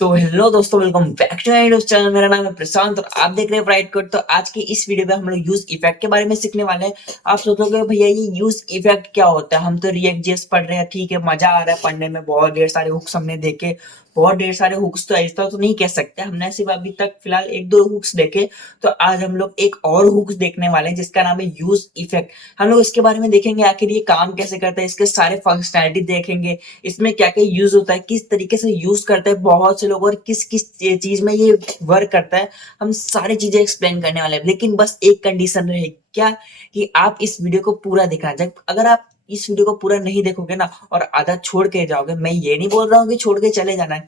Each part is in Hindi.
तो हेलो दोस्तों, welcome back to my channel. मेरा नाम है प्रशांत और आप देख रहे हैं ब्राइट कोड। तो आज की इस वीडियो में हम लोग यूज इफेक्ट के बारे में सीखने वाले हैं। आप सोचोगे भैया ये यूज इफेक्ट क्या होता है, हम तो रिएक्ट जेएस पढ़ रहे हैं, ठीक है, मजा आ रहा है पढ़ने में, बहुत ढेर सारे हुक्स हमने देखे, बहुत ढेर सारे हुक्स। तो ऐसा तो नहीं कह सकते, हमने सिर्फ अभी तक फिलहाल एक दो हुक्स देखे। तो आज हम लोग एक और हुक्स देखने वाले हैं जिसका नाम है यूज इफेक्ट। हम लोग इसके बारे में देखेंगे आखिर ये काम कैसे करता है, इसके सारे फंक्शनैलिटी देखेंगे, इसमें क्या क्या यूज होता है, किस तरीके से यूज करते हैं बहुत से लोग, और किस किस चीज में ये वर्क करता है, हम सारी चीजें एक्सप्लेन करने वाले हैं। लेकिन बस एक कंडीशन रहेगी, क्या, कि आप इस वीडियो को पूरा देखना। जब अगर आप इस वीडियो को पूरा नहीं देखोगे ना और आधा छोड़ के जाओगे, मैं ये नहीं बोल रहा हूँ कि छोड़ के चले जाना है,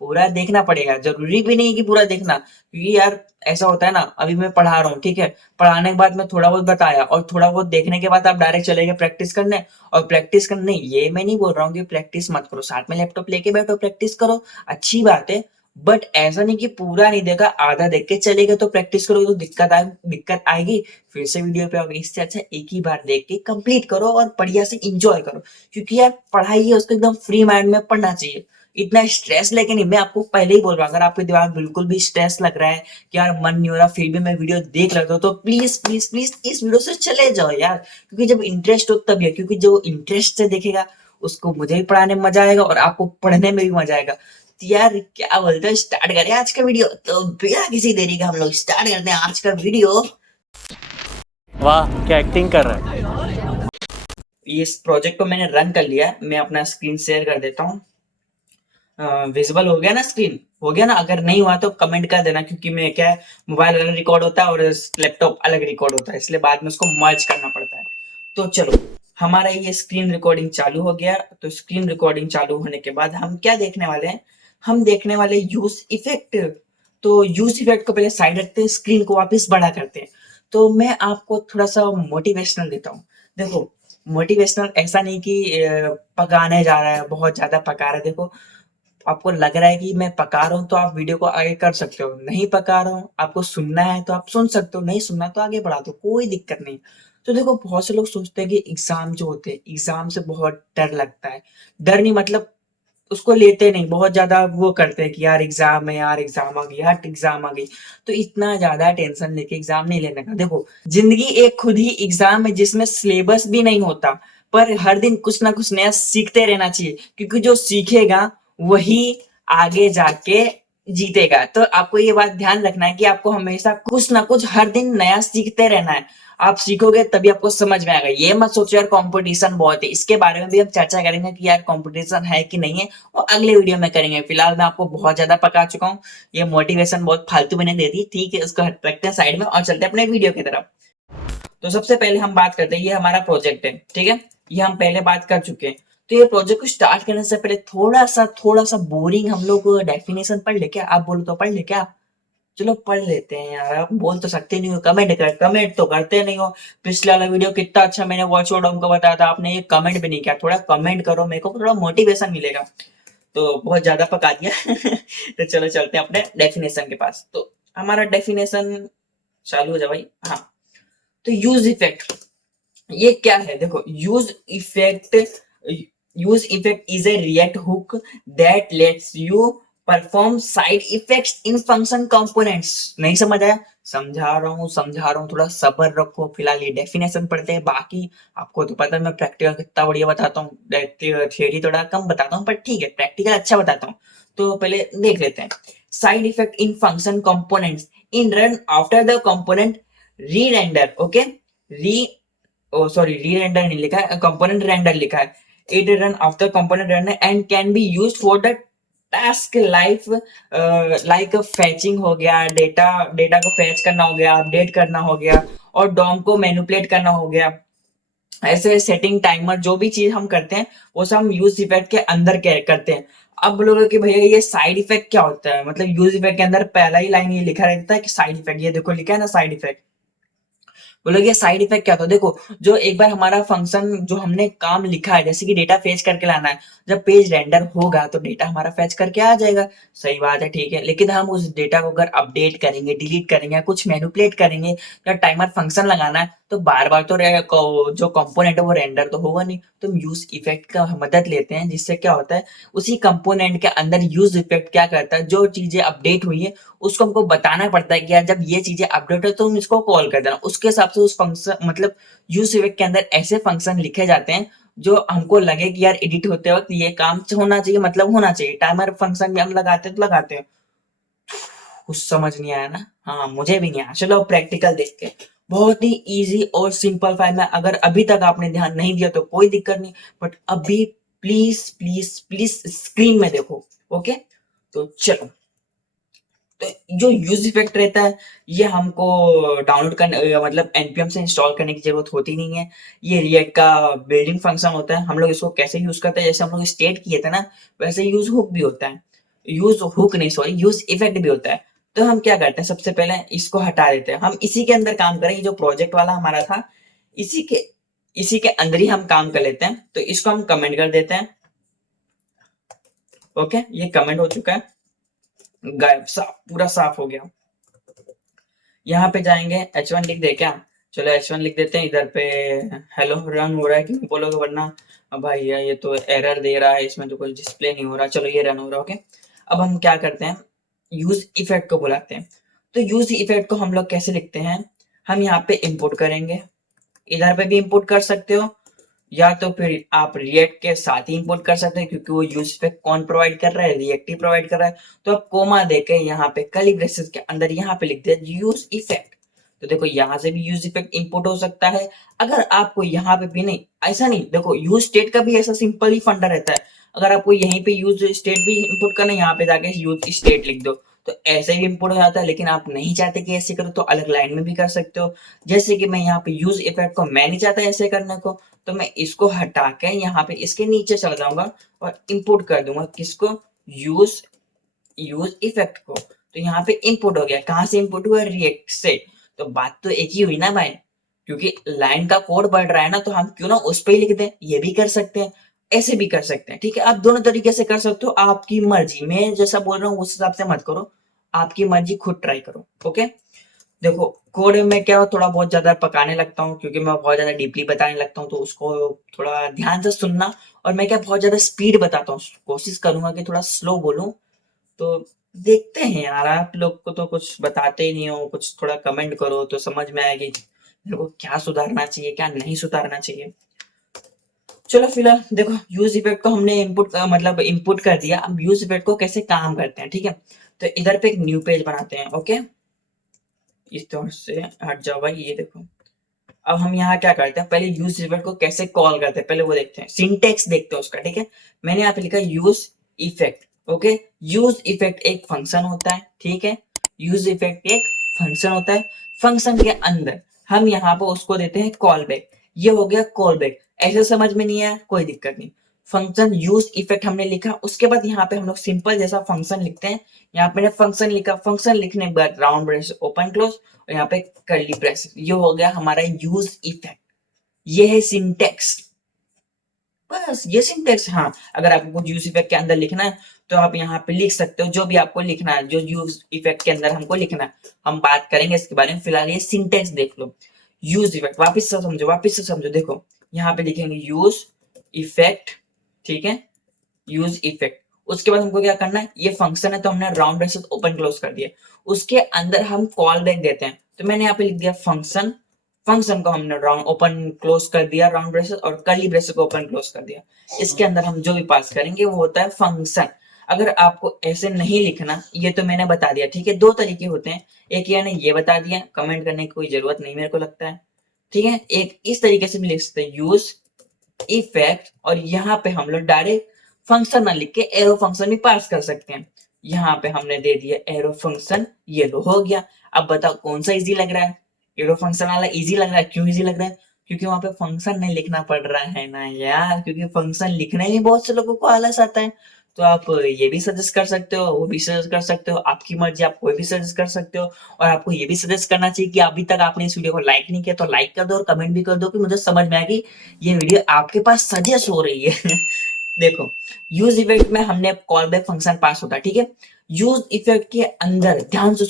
पूरा देखना पड़ेगा। जरूरी भी नहीं कि पूरा देखना, क्योंकि यार ऐसा होता है ना, अभी मैं पढ़ा रहा हूँ, ठीक है, पढ़ाने के बाद मैं थोड़ा बहुत बताया और थोड़ा बहुत देखने के बाद आप डायरेक्ट चले गए प्रैक्टिस करने। और प्रैक्टिस करने, ये मैं नहीं बोल रहा हूँ कि प्रैक्टिस मत करो, साथ में लैपटॉप लेके बैठो, प्रैक्टिस करो, अच्छी बात है। बट ऐसा नहीं कि पूरा नहीं देखा, आधा देख के चले गए तो प्रैक्टिस करो तो दिक्कत आएगी, फिर से वीडियो पे आओगे। इससे अच्छा एक ही बार देख के कंप्लीट करो और बढ़िया से इंजॉय करो, क्योंकि यार पढ़ाई है उसको एकदम फ्री माइंड में पढ़ना चाहिए, इतना स्ट्रेस लेके नहीं। मैं आपको पहले ही बोल रहा हूँ, अगर आपके दिमाग बिल्कुल भी स्ट्रेस लग रहा है कि यार मन नहीं हो रहा, फिर भी मैं वीडियो देख लेता हूँ, तो प्लीज प्लीज प्लीज इस वीडियो से चले जाओ यार, क्योंकि जब इंटरेस्ट हो तभी है, क्योंकि जो इंटरेस्ट से देखेगा उसको मुझे भी पढ़ाने में मजा आएगा और आपको पढ़ने में भी मजा आएगा। तो यार क्या बोलते हो, स्टार्ट करें आज का वीडियो? तो बिना किसी देरी का हम लोग स्टार्ट करते हैं आज का वीडियो। वाह क्या एक्टिंग कर रहा है। इस प्रोजेक्ट को मैंने रन कर लिया है, मैं अपना स्क्रीन शेयर कर देता हूँ। विजिबल हो गया ना, स्क्रीन हो गया ना? अगर नहीं हुआ तो कमेंट कर देना, क्योंकि मैं क्या है, मोबाइल अलग रिकॉर्ड होता है और लैपटॉप अलग रिकॉर्ड होता है, इसलिए बाद में उसको मर्ज करना पड़ता है। तो चलो, हमारा ये स्क्रीन रिकॉर्डिंग चालू हो गया। तो स्क्रीन रिकॉर्डिंग चालू होने के बाद हम क्या देखने वाले हैं, हम देखने वाले यूज इफेक्ट। तो यूज इफेक्ट को पहले साइड रखते हैं, स्क्रीन को वापस बड़ा करते हैं। तो मैं आपको थोड़ा सा मोटिवेशनल देता हूँ। देखो, मोटिवेशनल ऐसा नहीं कि पकाने जा रहा है, बहुत ज्यादा पका रहा है। देखो, आपको लग रहा है कि मैं पका रहा हूँ तो आप वीडियो को आगे कर सकते हो, नहीं पका रहा हूँ, आपको सुनना है तो आप सुन सकते हो, नहीं सुनना तो आगे बढ़ा दो, कोई दिक्कत नहीं। तो देखो, बहुत से लोग सोचते हैं कि एग्जाम जो होते हैं, एग्जाम से बहुत डर लगता है। डर नहीं मतलब उसको लेते नहीं, बहुत ज्यादा वो करते हैं कि यार एग्जाम है, यार एग्जाम आ गई, हट एग्जाम आ गई। तो इतना ज्यादा टेंशन लेके एग्जाम नहीं लेने का। देखो, जिंदगी एक खुद ही एग्जाम है जिसमें सिलेबस भी नहीं होता, पर हर दिन कुछ ना कुछ नया सीखते रहना चाहिए, क्योंकि जो सीखेगा वही आगे जाके जीतेगा। तो आपको ये बात ध्यान रखना है कि आपको हमेशा कुछ ना कुछ हर दिन नया सीखते रहना है। आप सीखोगे तभी आपको समझ में आएगा। ये मत सोचो यार कंपटीशन बहुत है, इसके बारे में भी हम चर्चा करेंगे कि यार कंपटीशन है कि नहीं है, और अगले वीडियो में करेंगे। फिलहाल मैं आपको बहुत ज्यादा पका चुका हूँ, ये मोटिवेशन बहुत फालतू मैंने दे दी, ठीक है, उसको रखते हैं साइड में और चलते हैं अपने वीडियो की तरफ। तो सबसे पहले हम बात करते हैं, ये हमारा प्रोजेक्ट है, ठीक है, ये हम पहले बात कर चुके हैं। तो ये प्रोजेक्ट को स्टार्ट करने से पहले थोड़ा सा बोरिंग हम लोग डेफिनेशन पढ़ ले क्या? आप बोलो तो पढ़ ले क्या? चलो पढ़ लेते हैं यार, आप बोल तो सकते नहीं हो, कमेंट तो करते नहीं हो। पिछले वाला वीडियो कितना अच्छा मैंने वॉच ओडम को बताया था, आपने ये कमेंट भी नहीं किया। थोड़ा कमेंट करो, मेरे को थोड़ा मोटिवेशन मिलेगा। तो बहुत ज्यादा पका दिया तो चलो चलते हैं अपने डेफिनेशन के पास। तो हमारा डेफिनेशन चालू हो जाए भाई। हाँ, तो यूज इफेक्ट ये क्या है? देखो, use effect is a react hook that let's you perform side effects in function components. नहीं समझ आया? समझा रहा हूँ, थोड़ा सब्र रखो। फिलहाल ये डेफिनेशन पढ़ते हैं, बाकी आपको तो पता है मैं प्रैक्टिकल कितना बढ़िया बताता हूँ, थियरी थोड़ा कम बताता हूँ, पर ठीक है, प्रैक्टिकल अच्छा बताता हूँ। तो पहले देख लेते हैं। Side effect in function components in run after the component री रेंडर। ओके, री ओ सॉरी, री रेंडर नहीं लिखा है, कंपोनेंट रेंडर लिखा है। It run after component render and can be used for the task life, like फैचिंग हो गया, डेटा डेटा को फैच करना हो गया, अपडेट करना हो गया, और डॉम को मैनिपुलेट करना हो गया। ऐसे सेटिंग टाइमर जो भी चीज हम करते हैं वो सब हम यूज इफेक्ट के अंदर करते हैं। अब बोलोगे कि भैया ये साइड इफेक्ट क्या होता है? मतलब यूज इफेक्ट के अंदर पहला ही लाइन ये लिखा रहता है कि साइड इफेक्ट, ये देखो लिखा है ना साइड इफेक्ट। बोलोगे साइड इफेक्ट क्या होता है? देखो, जो एक बार हमारा फंक्शन जो हमने काम लिखा है, जैसे कि डेटा फेच करके लाना है, जब पेज रेंडर होगा तो डेटा हमारा फेच करके आ जाएगा। सही बात है, ठीक है। लेकिन हम उस डेटा को अगर अपडेट करेंगे, डिलीट करेंगे, कुछ मैनिपुलेट करेंगे या टाइमर फंक्शन लगाना है, तो बार-बार तो जो कंपोनेंट है वो रेंडर तो होगा नहीं। तो हम यूज इफेक्ट का मदद लेते हैं, जिससे क्या होता है, उसी कंपोनेंट के अंदर यूज इफेक्ट क्या करता है, जो चीजें अपडेट हुई है उसको हमको बताना पड़ता है कि यार जब ये चीजें अपडेट हो तो तुम इसको कॉल कर देना। उसके हिसाब से उस फंक्शन मतलब यूज इफेक्ट के अंदर ऐसे फंक्शन लिखे जाते हैं जो हमको लगे कि यार एडिट होते वक्त ये काम होना चाहिए, मतलब होना चाहिए। टाइमर फंक्शन भी हम लगाते हैं तो लगाते हैं। कुछ समझ नहीं आया ना? हाँ, मुझे भी नहीं आया। चलो प्रैक्टिकल देखते हैं। बहुत ही इजी और सिंपल फाइल में, अगर अभी तक आपने ध्यान नहीं दिया तो कोई दिक्कत नहीं, बट अभी प्लीज प्लीज प्लीज स्क्रीन में देखो। ओके, तो चलो। तो जो यूज इफेक्ट रहता है, ये हमको डाउनलोड करने मतलब एनपीएम से इंस्टॉल करने की जरूरत होती नहीं है। ये रिएक्ट का बिल्डिंग फंक्शन होता है। हम लोग इसको कैसे यूज करते हैं, जैसे हम लोग स्टेट किए थे ना, वैसे यूज हुक भी होता है। यूज हुक नहीं, सॉरी, यूज इफेक्ट भी होता है। तो हम क्या करते हैं, सबसे पहले इसको हटा देते हैं। हम इसी के अंदर काम करें, जो प्रोजेक्ट वाला हमारा था, इसी के इसी के अंदर ही हम काम कर लेते हैं। तो इसको हम कमेंट कर देते हैं। ओके, ये कमेंट हो चुका है, गायब, साफ, पूरा साफ हो गया। यहाँ पे जाएंगे, H1 लिख दे क्या? चलो H1 लिख देते हैं इधर पे। हेलो रन हो रहा है कि नहीं बोलोगे, वरना भाई यार ये तो एरर दे रहा है, इसमें तो कुछ डिस्प्ले नहीं हो रहा। चलो ये रन हो रहा है। ओके, अब हम क्या करते हैं, यूज इफेक्ट को बुलाते हैं। तो यूज इफेक्ट को हम लोग कैसे लिखते हैं, हम यहाँ पे इंपोर्ट करेंगे। इधर पे भी इंपोर्ट कर सकते हो, या तो फिर आप रिएक्ट के साथ ही इंपोर्ट कर सकते हैं, क्योंकि वो यूज इफेक्ट कौन प्रोवाइड कर रहा है, रिएक्ट ही प्रोवाइड कर रहा है। तो आप कोमा देके यहाँ पे कर्ली ब्रेसेस के अंदर यहाँ पे लिख दिया यूज इफेक्ट। तो देखो यहाँ से भी यूज इफेक्ट इंपोर्ट हो सकता है। अगर आपको यहाँ पे भी नहीं, ऐसा नहीं, देखो यूज स्टेट का भी ऐसा सिंपल ही फंडा रहता है। अगर आपको यहीं पे यूज स्टेट भी इंपोर्ट करना है, यहाँ पे जाके यूज स्टेट लिख दो, तो ऐसे भी इंपोर्ट हो जाता है। लेकिन आप नहीं चाहते कि ऐसे करो, तो अलग लाइन में भी कर सकते हो। जैसे कि मैं यहाँ पे यूज इफेक्ट को मैं नहीं चाहता ऐसे करने को, तो मैं इसको हटा के यहाँ पे इसके नीचे चला जाऊंगा और इंपोर्ट कर दूंगा किसको, यूज यूज इफेक्ट को। तो यहाँ पे इंपोर्ट हो गया। कहाँ से इंपोर्ट हुआ, रिएक्ट से। तो बात तो एक ही हुई ना भाई, क्योंकि लाइन का कोड बढ़ रहा है ना, तो हम क्यों ना उस पर ही लिख दें। ये भी कर सकते हैं, ऐसे भी कर सकते हैं, ठीक है। आप दोनों तरीके से कर सकते हो, आपकी मर्जी। मैं जैसा बोल रहा हूँ उस हिसाब से मत करो, आपकी मर्जी, खुद ट्राई करो। ओके, देखो कोड में क्या थोड़ा बहुत ज्यादा पकाने लगता हूँ, क्योंकि मैं बहुत ज्यादा डीपली बताने लगता हूँ, तो उसको थोड़ा ध्यान से सुनना। और मैं क्या बहुत ज्यादा स्पीड बताता हूँ, कोशिश करूंगा कि थोड़ा स्लो बोलूं। तो देखते हैं यार, आप लोग को तो कुछ बताते ही नहीं हो, कुछ थोड़ा कमेंट करो तो समझ में आएगी मेरे को क्या सुधारना चाहिए, क्या नहीं सुधारना चाहिए। चलो फिलहाल देखो, यूज इफेक्ट को हमने इनपुट मतलब इनपुट कर दिया। अब यूज इफेक्ट को कैसे काम करते हैं, ठीक है। तो इधर पे एक न्यू पेज बनाते हैं। ओके, इस तरह से हट जाओ भाई, ये देखो। अब हम यहाँ क्या करते हैं, पहले यूज इफेक्ट को कैसे कॉल करते हैं पहले वो देखते हैं, सिंटेक्स देखते हैं उसका, ठीक है। मैंने यहाँ पे लिखा use effect. Okay, use effect एक फंक्शन होता है, ठीक है। यूज इफेक्ट एक फंक्शन होता है। फंक्शन के अंदर हम यहाँ पे उसको देते हैं कॉल बैक। ये हो गया कॉल बैक। ऐसे समझ में नहीं आया, कोई दिक्कत नहीं। फंक्शन यूज इफेक्ट हमने लिखा, उसके बाद यहाँ पे हम लोग सिंपल जैसा फंक्शन लिखते हैं। यहाँ पे फंक्शन लिखा, फंक्शन लिखने के बाद राउंड ब्रेस ओपन क्लोज, और यहाँ पे कर्ली ब्रेस। ये हो गया हमारा यूज इफेक्ट। ये है सिंटेक्स, बस ये सिंटेक्स। हाँ, अगर आपको कुछ यूज इफेक्ट के अंदर लिखना है तो आप यहाँ पे लिख सकते हो, जो भी आपको लिखना है, जो यूज इफेक्ट के अंदर हमको लिखना है। हम बात करेंगे इसके बारे में, फिलहाल ये सिंटेक्स देख लो। यूज इफेक्ट वापिस से समझो, वापिस से समझो। देखो यहाँ पे लिखेंगे यूज इफेक्ट, ठीक है, यूज इफेक्ट। उसके बाद हमको क्या करना है, ये फंक्शन है तो हमने राउंड ब्रेसेस ओपन क्लोज कर दिया। उसके अंदर हम कॉल बैक देते हैं, तो मैंने यहाँ पे लिख दिया फंक्शन। फंक्शन को हमने राउंड ओपन क्लोज कर दिया, राउंड ब्रेसेस, और कर्ली ब्रेसेस को ओपन क्लोज कर दिया। इसके अंदर हम जो भी पास करेंगे वो होता है फंक्शन। अगर आपको ऐसे नहीं लिखना, ये तो मैंने बता दिया, ठीक है। दो तरीके होते हैं, एक मैंने ये बता दिया, कमेंट करने की कोई जरूरत नहीं मेरे को लगता है, ठीक है। एक इस तरीके से भी लिख सकते हैं, यूज इफेक्ट, और यहाँ पे हम लोग डायरेक्ट फंक्शन ना लिख के एरो फंक्शन भी पास कर सकते हैं। यहाँ पे हमने दे दिया एरो फंक्शन, ये लो हो गया। अब बताओ कौन सा इजी लग रहा है, एरो फंक्शन वाला इजी लग रहा है। क्यों इजी लग रहा है, क्योंकि वहां पे फंक्शन नहीं लिखना पड़ रहा है ना यार, क्योंकि फंक्शन लिखने में बहुत से लोगों को आलस आता है। तो आप ये भी सजेस्ट कर सकते हो, वो भी सजेस्ट कर सकते हो, आपकी मर्जी, आप कोई भी सजेस्ट कर सकते हो। और आपको ये भी सजेस्ट करना चाहिए कि अभी तक आपने इस वीडियो को लाइक नहीं किया तो लाइक कर दो और कमेंट भी कर दो कि मुझे समझ में आ गई ये वीडियो आपके पास सजेस्ट हो रही है। देखो, यूज इफेक्ट में हमने कॉल बैक फंक्शन पास होता है, ठीक है। यूज इफेक्ट के अंदर ध्यान से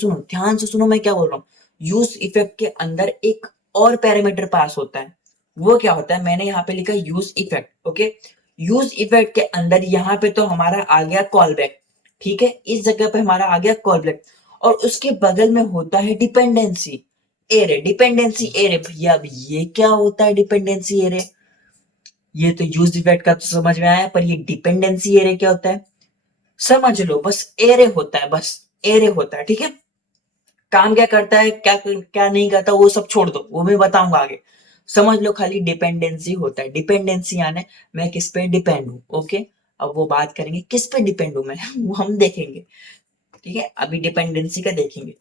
सुनो मैं क्या बोल रहा हूँ। यूज इफेक्ट के अंदर एक और पैरामीटर पास होता है। वो क्या होता है, मैंने यहाँ पे लिखा use effect. Okay, use effect के अंदर यहाँ पे तो हमारा आ गया कॉल बैक, ठीक है। इस जगह पे हमारा आ गया कॉल बैक और उसके बगल में होता है डिपेंडेंसी एरे। डिपेंडेंसी एरे भैया, अब ये क्या होता है डिपेंडेंसी एरे? ये तो यूज इफेक्ट का तो समझ में आया, पर ये डिपेंडेंसी एरे क्या होता है समझ लो। बस एरे होता है, बस एरे होता है, ठीक है। काम क्या करता है, क्या क्या नहीं करता, वो सब छोड़ दो, वो मैं बताऊंगा आगे। समझ लो खाली डिपेंडेंसी होता है। डिपेंडेंसी यानी मैं किस पे डिपेंड हूँ। ओके, अब वो बात करेंगे किस पे डिपेंड हूँ मैं, वो हम देखेंगे, ठीक है। अभी डिपेंडेंसी का देखेंगे।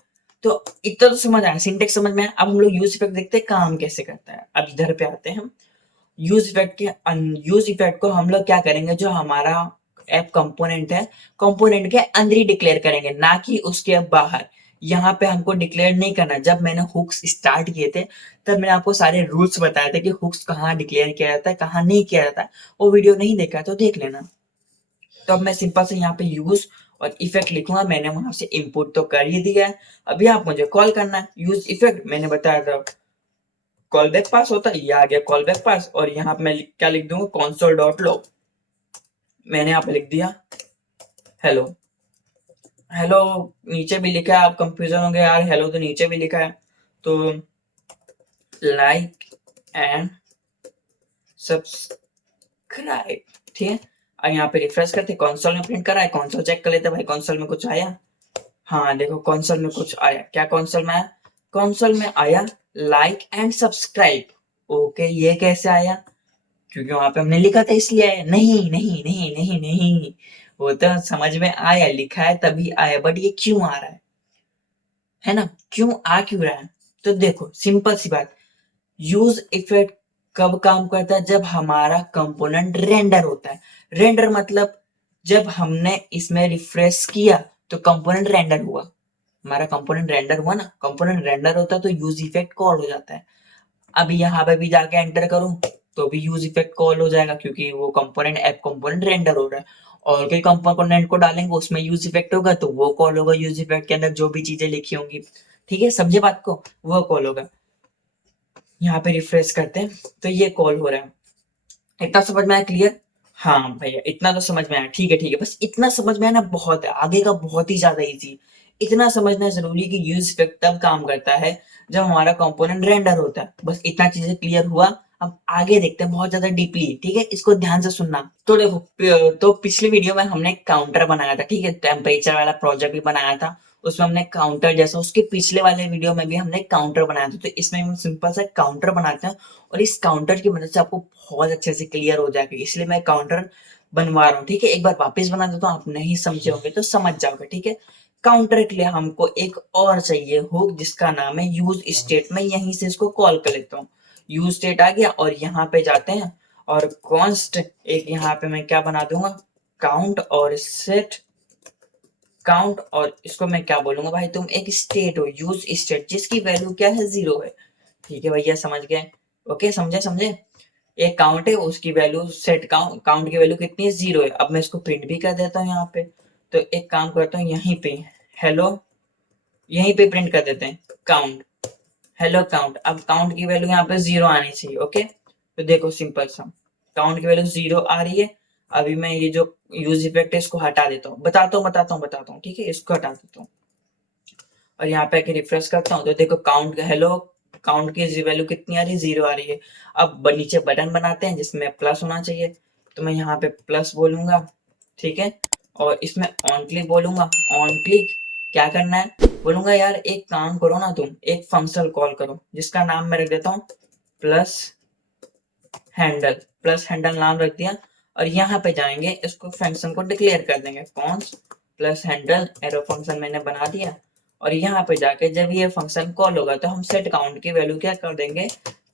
तो इतना तो समझ आया, सिंटेक्स समझ में आया। अब हम लोग यूज इफेक्ट देखते हैं काम कैसे करता है। अब इधर पे आते हैं हम। यूज इफेक्ट को हम लोग क्या करेंगे, जो हमारा ऐप कंपोनेंट है, कंपोनेंट के अंदर ही डिक्लेयर करेंगे, ना कि उसके बाहर। यहाँ पे हमको डिक्लेयर नहीं करना। जब मैंने हुक्स स्टार्ट किए थे तब मैंने आपको सारे रूल्स बताए थे कि हुक्स कहाँ डिक्लेयर किया जाता है, कहाँ नहीं किया जाता है। वो वीडियो नहीं देखा तो देख लेना। तो अब मैं सिंपल से यहाँ पे यूज और इफेक्ट लिखूंगा। मैंने वहां से इनपुट तो कर ही दिया है। अभी आप मुझे कॉल करना है। यूज इफेक्ट मैंने बताया था कॉल बैक पास होता है, ये आ गया कॉल बैक पास। और यहाँ पे मैं क्या लिख दूंगा, console डॉट लॉग। मैंने यहाँ पे लिख दिया हेलो। हेलो नीचे भी लिखा है, आप कंफ्यूजन होंगे यार, हेलो तो नीचे भी लिखा है। तो लाइक एंड सब्सक्राइब, ठीक है। और यहाँ पे रिफ्रेश करते, कंसोल में प्रिंट करा है, कंसोल चेक कर लेते भाई कंसोल में कुछ आया। हाँ देखो कंसोल में कुछ आया। क्या कंसोल में आया? कंसोल में आया लाइक एंड सब्सक्राइब। ओके, ये कैसे आया? क्योंकि वहां पे हमने लिखा था इसलिए आया। नहीं नहीं नहीं नहीं नहीं, वो तो समझ में आया, लिखा है तभी आया, बट ये क्यों आ रहा है ना? क्यों रहा है? तो देखो सिंपल सी बात, यूज इफेक्ट कब काम करता है? जब हमारा कंपोनेंट रेंडर होता है। रेंडर मतलब जब हमने इसमें रिफ्रेश किया तो कंपोनेंट रेंडर हुआ। हमारा कंपोनेंट रेंडर हुआ ना, कंपोनेंट रेंडर होता है तो यूज इफेक्ट कॉल हो जाता है। अभी यहाँ पे भी जाके एंटर करूं तो भी यूज इफेक्ट कॉल हो जाएगा, क्योंकि वो कंपोनेंट ऐप कंपोनेंट रेंडर हो रहा है। और कोई कंपोनेंट को डालेंगे उसमें यूज इफेक्ट होगा तो वो कॉल होगा यूज इफेक्ट के अंदर जो भी चीजें लिखी होंगी, ठीक है, समझे बात को, वो कॉल होगा। यहाँ पे रिफ्रेश करते हैं तो ये कॉल हो रहा है। इतना समझ में आया? क्लियर? हाँ भैया इतना तो समझ में आया, ठीक है ठीक है। बस इतना समझ में आया ना, बहुत है, आगे का बहुत ही ज्यादा इजी। इतना समझना जरूरी है कि यूज इफेक्ट तब काम करता है जब हमारा कंपोनेंट रेंडर होता है। बस इतना चीजें क्लियर हुआ। अब आगे देखते हैं बहुत ज्यादा डीपली, ठीक है, इसको ध्यान से सुनना। तो देखो तो पिछली वीडियो में हमने काउंटर बनाया था, ठीक है, टेम्परेचर वाला प्रोजेक्ट भी बनाया था। उसमें हमने काउंटर जैसा, उसके पिछले वाले वीडियो में भी हमने काउंटर बनाया था। तो इसमें हम सिंपल सा काउंटर बनाते हैं और इस काउंटर की मदद से आपको बहुत अच्छे से क्लियर हो जाएगा, इसलिए मैं काउंटर बनवा रहा हूँ, ठीक है। एक बार वापस बना देता हूँ, आप नहीं समझे होंगे तो समझ जाओगे, ठीक है। काउंटर के लिए हमको एक और चाहिए हुक जिसका नाम है यूज स्टेट। मैं यहीं से इसको कॉल कर लेता हूँ। यूज स्टेट आ गया और यहाँ पे जाते हैं और कॉन्स्ट एक यहाँ पे मैं क्या बना दूंगा, काउंट और सेट काउंट। और इसको मैं क्या बोलूंगा भाई, तुम एक स्टेट हो, यूज स्टेट, जिसकी वैल्यू क्या है, 0 है। ठीक है भैया समझ गए? ओके, समझे समझे। एक काउंट है, उसकी वैल्यू सेट काउंट की वैल्यू कितनी है, 0 है। अब मैं इसको प्रिंट भी कर देता हूँ यहाँ पे। तो एक काम करता हूँ, यहीं पे हेलो, यहीं पे प्रिंट कर देते हैं काउंट, हेलो काउंट। अब काउंट की वैल्यू यहाँ पे 0 आनी चाहिए। ओके, तो देखो सिंपल सा, काउंट की वैल्यू 0 आ रही है। अभी मैं ये जो यूज इफेक्ट है इसको हटा देता हूँ, बताता हूँ, ठीक है, इसको हटा देता हूँ और यहाँ पे आके रिफ्रेश करता हूँ। तो देखो काउंट, हेलो काउंट की वैल्यू कितनी आ रही है, 0 आ रही है। अब नीचे बटन बनाते हैं जिसमें प्लस होना चाहिए, तो मैं यहाँ पे प्लस बोलूंगा, ठीक है। और इसमें ऑन क्लिक बोलूंगा। ऑन क्लिक क्या करना है, बोलूंगा यार एक काम करो ना, तुम एक फंक्शन कॉल करो जिसका नाम मैं रख देता हूँ प्लस हैंडल। प्लस हैंडल नाम रख दिया और यहाँ पे जाएंगे, इसको फंक्शन को डिक्लेयर कर देंगे, cons plus handle arrow function मैंने बना दिया। और यहाँ पे जाके जब ये फंक्शन कॉल होगा तो हम सेट काउंट की वैल्यू क्या कर देंगे,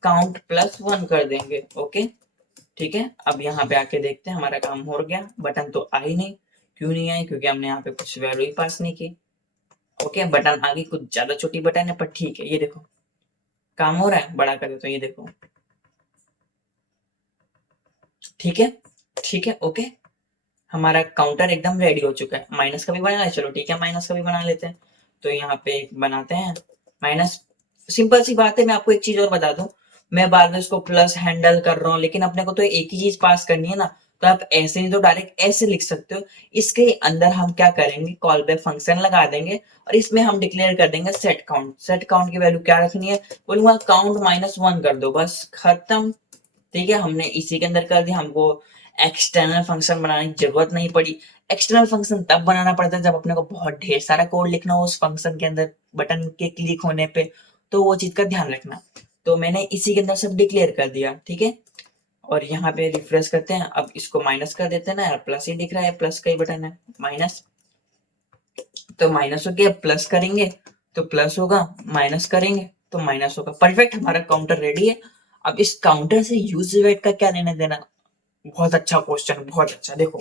काउंट प्लस 1 कर देंगे। ओके ठीक है, अब यहाँ पे आके देखते हैं हमारा काम हो गया। बटन तो आ ही नहीं, क्यों नहीं आई? क्योंकि हमने यहाँ पे कुछ वैल्यू ही पास नहीं की। ओके, बटन आ गई, कुछ ज्यादा छोटी बटन है पर ठीक है। ये देखो काम हो रहा है, बड़ा कर देता हूँ, ये देखो। ठीक है, ठीक है, ओके। हमारा काउंटर एकदम रेडी हो चुका है। माइनस का भी बना है, चलो ठीक है, माइनस का भी बना लेते हैं। तो यहाँ पे बनाते हैं माइनस। सिंपल सी बात है, मैं आपको एक चीज और बता दूं, मैं बाद में इसको प्लस हैंडल कर रहा हूँ, लेकिन अपने को तो एक ही चीज पास करनी है ना। तो आप ऐसे नहीं तो डायरेक्ट ऐसे लिख सकते हो। इसके अंदर हम क्या करेंगे, कॉल बैक फंक्शन लगा देंगे और इसमें हम डिक्लेयर कर देंगे सेट काउंट। सेट काउंट की वैल्यू क्या रखनी है, बोलूंगा काउंट -1 कर दो, बस खत्म। ठीक है, हमने इसी के अंदर कर दिया। हमको एक्सटर्नल फंक्शन बनाने की जरूरत नहीं पड़ी। एक्सटर्नल फंक्शन तब बनाना पड़ता है जब अपने को बहुत ढेर सारा कोड लिखना हो उस फंक्शन के अंदर बटन के क्लिक होने पे, तो वो चीज का ध्यान रखना। तो मैंने इसी के अंदर सब डिक्लेयर कर दिया, ठीक है। और यहाँ पे रिफ्रेश करते हैं, अब इसको माइनस कर देते हैं ना यार, प्लस ही दिख रहा है, प्लस का ही बटन है। माइनस, तो माइनस हो गया, प्लस करेंगे तो प्लस होगा, माइनस करेंगे तो माइनस होगा। परफेक्ट, हमारा काउंटर रेडी है। अब इस काउंटर से यूज इवेंट का क्या लेना देना? बहुत अच्छा क्वेश्चन, बहुत अच्छा। देखो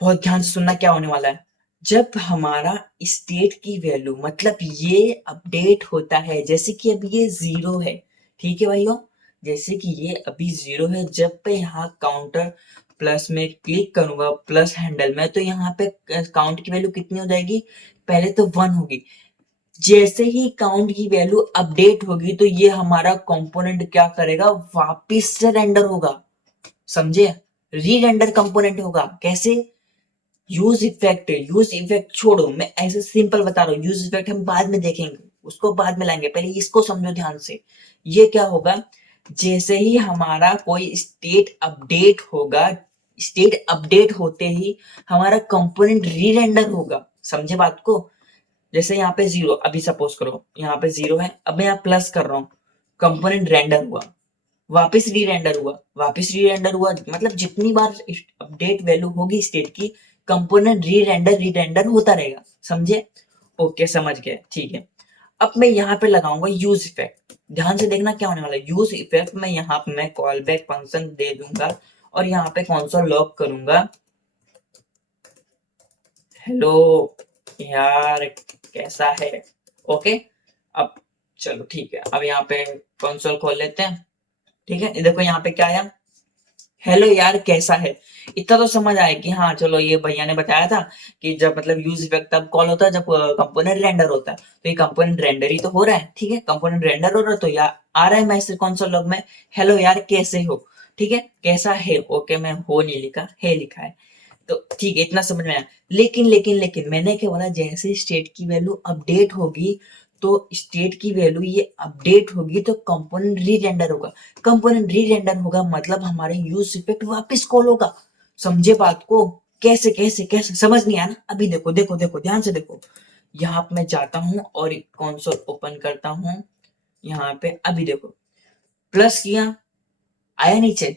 बहुत ध्यान से सुनना, क्या होने वाला है। जब हमारा स्टेट की वैल्यू मतलब ये अपडेट होता है, जैसे कि अभी ये 0 है, ठीक है भाइयों, जैसे कि ये अभी 0 है, जब पे यहाँ काउंटर प्लस में क्लिक करूंगा प्लस हैंडल में, तो यहाँ पे काउंट की वैल्यू कितनी हो जाएगी, पहले तो 1 होगी। जैसे ही काउंट की वैल्यू अपडेट होगी तो ये हमारा कंपोनेंट क्या करेगा, वापिस से रेंडर होगा। समझे? री रेंडर कंपोनेंट होगा। कैसे? Use effect. यूज इफेक्ट छोड़ो, मैं ऐसे सिंपल बता रहा हूँ। यूज इफेक्ट हम बाद में देखेंगे, उसको बाद में लाएंगे, पहले इसको समझो ध्यान से। ये क्या होगा, जैसे ही हमारा कोई स्टेट अपडेट होगा, स्टेट अपडेट होते ही हमारा कंपोनेंट री रेंडर होगा। समझे बात को? जैसे यहाँ पे 0, अभी सपोज करो यहाँ पे 0 है, अब मैं यहाँ प्लस कर रहा हूँ, कंपोनेंट रेंडर हुआ, वापस री रेंडर हुआ, वापस री रेंडर हुआ, मतलब जितनी बार अपडेट वैल्यू होगी स्टेट की, कंपोनेंट री रेंडर होता रहेगा। समझे? ओके, समझ गए, ठीक है। अब मैं यहाँ पे लगाऊंगा यूज इफेक्ट। ध्यान से देखना क्या होने वाला है। यूज इफेक्ट में यहाँ पे मैं कॉल बैक फंक्शन दे दूंगा और यहाँ पे कंसोल लॉग करूंगा, हेलो यार कैसा है। ओके, अब चलो ठीक है, अब यहाँ पे कंसोल खोल लेते हैं। ठीक है, देखो यहाँ पे क्या आया, हेलो यार कैसा है। इतना तो समझ आया कि हाँ चलो, ये भैया ने बताया था कि जब मतलब यूज इफेक्ट तब कॉल होता है जब कंपोनेंट रेंडर होता है। तो ये कंपोनेंट रेंडर ही तो हो रहा है, ठीक है, कंपोनेंट रेंडर हो रहा है, तो यार आ रहा है मैसेज कंसोल लॉग में, हेलो यार कैसे हो। ठीक है, कैसा है, ओके, मैं हो नहीं लिखा, है लिखा है। तो ठीक है, इतना समझ में आया। लेकिन मैंने क्या बोला, जैसे स्टेट की वैल्यू अपडेट होगी, तो स्टेट की वैल्यू ये अपडेट होगी तो कंपोनेंट री रेंडर होगा। कंपोनेंट री रेंडर होगा मतलब हमारे यूज इफेक्ट वापस कॉल होगा। समझे बात को? कैसे कैसे कैसे समझ नहीं आया ना? अभी देखो देखो देखो, ध्यान से देखो। यहाँ पे मैं जाता हूँ और कंसोल ओपन करता हूँ। यहाँ पे अभी देखो, प्लस किया, आया नीचे,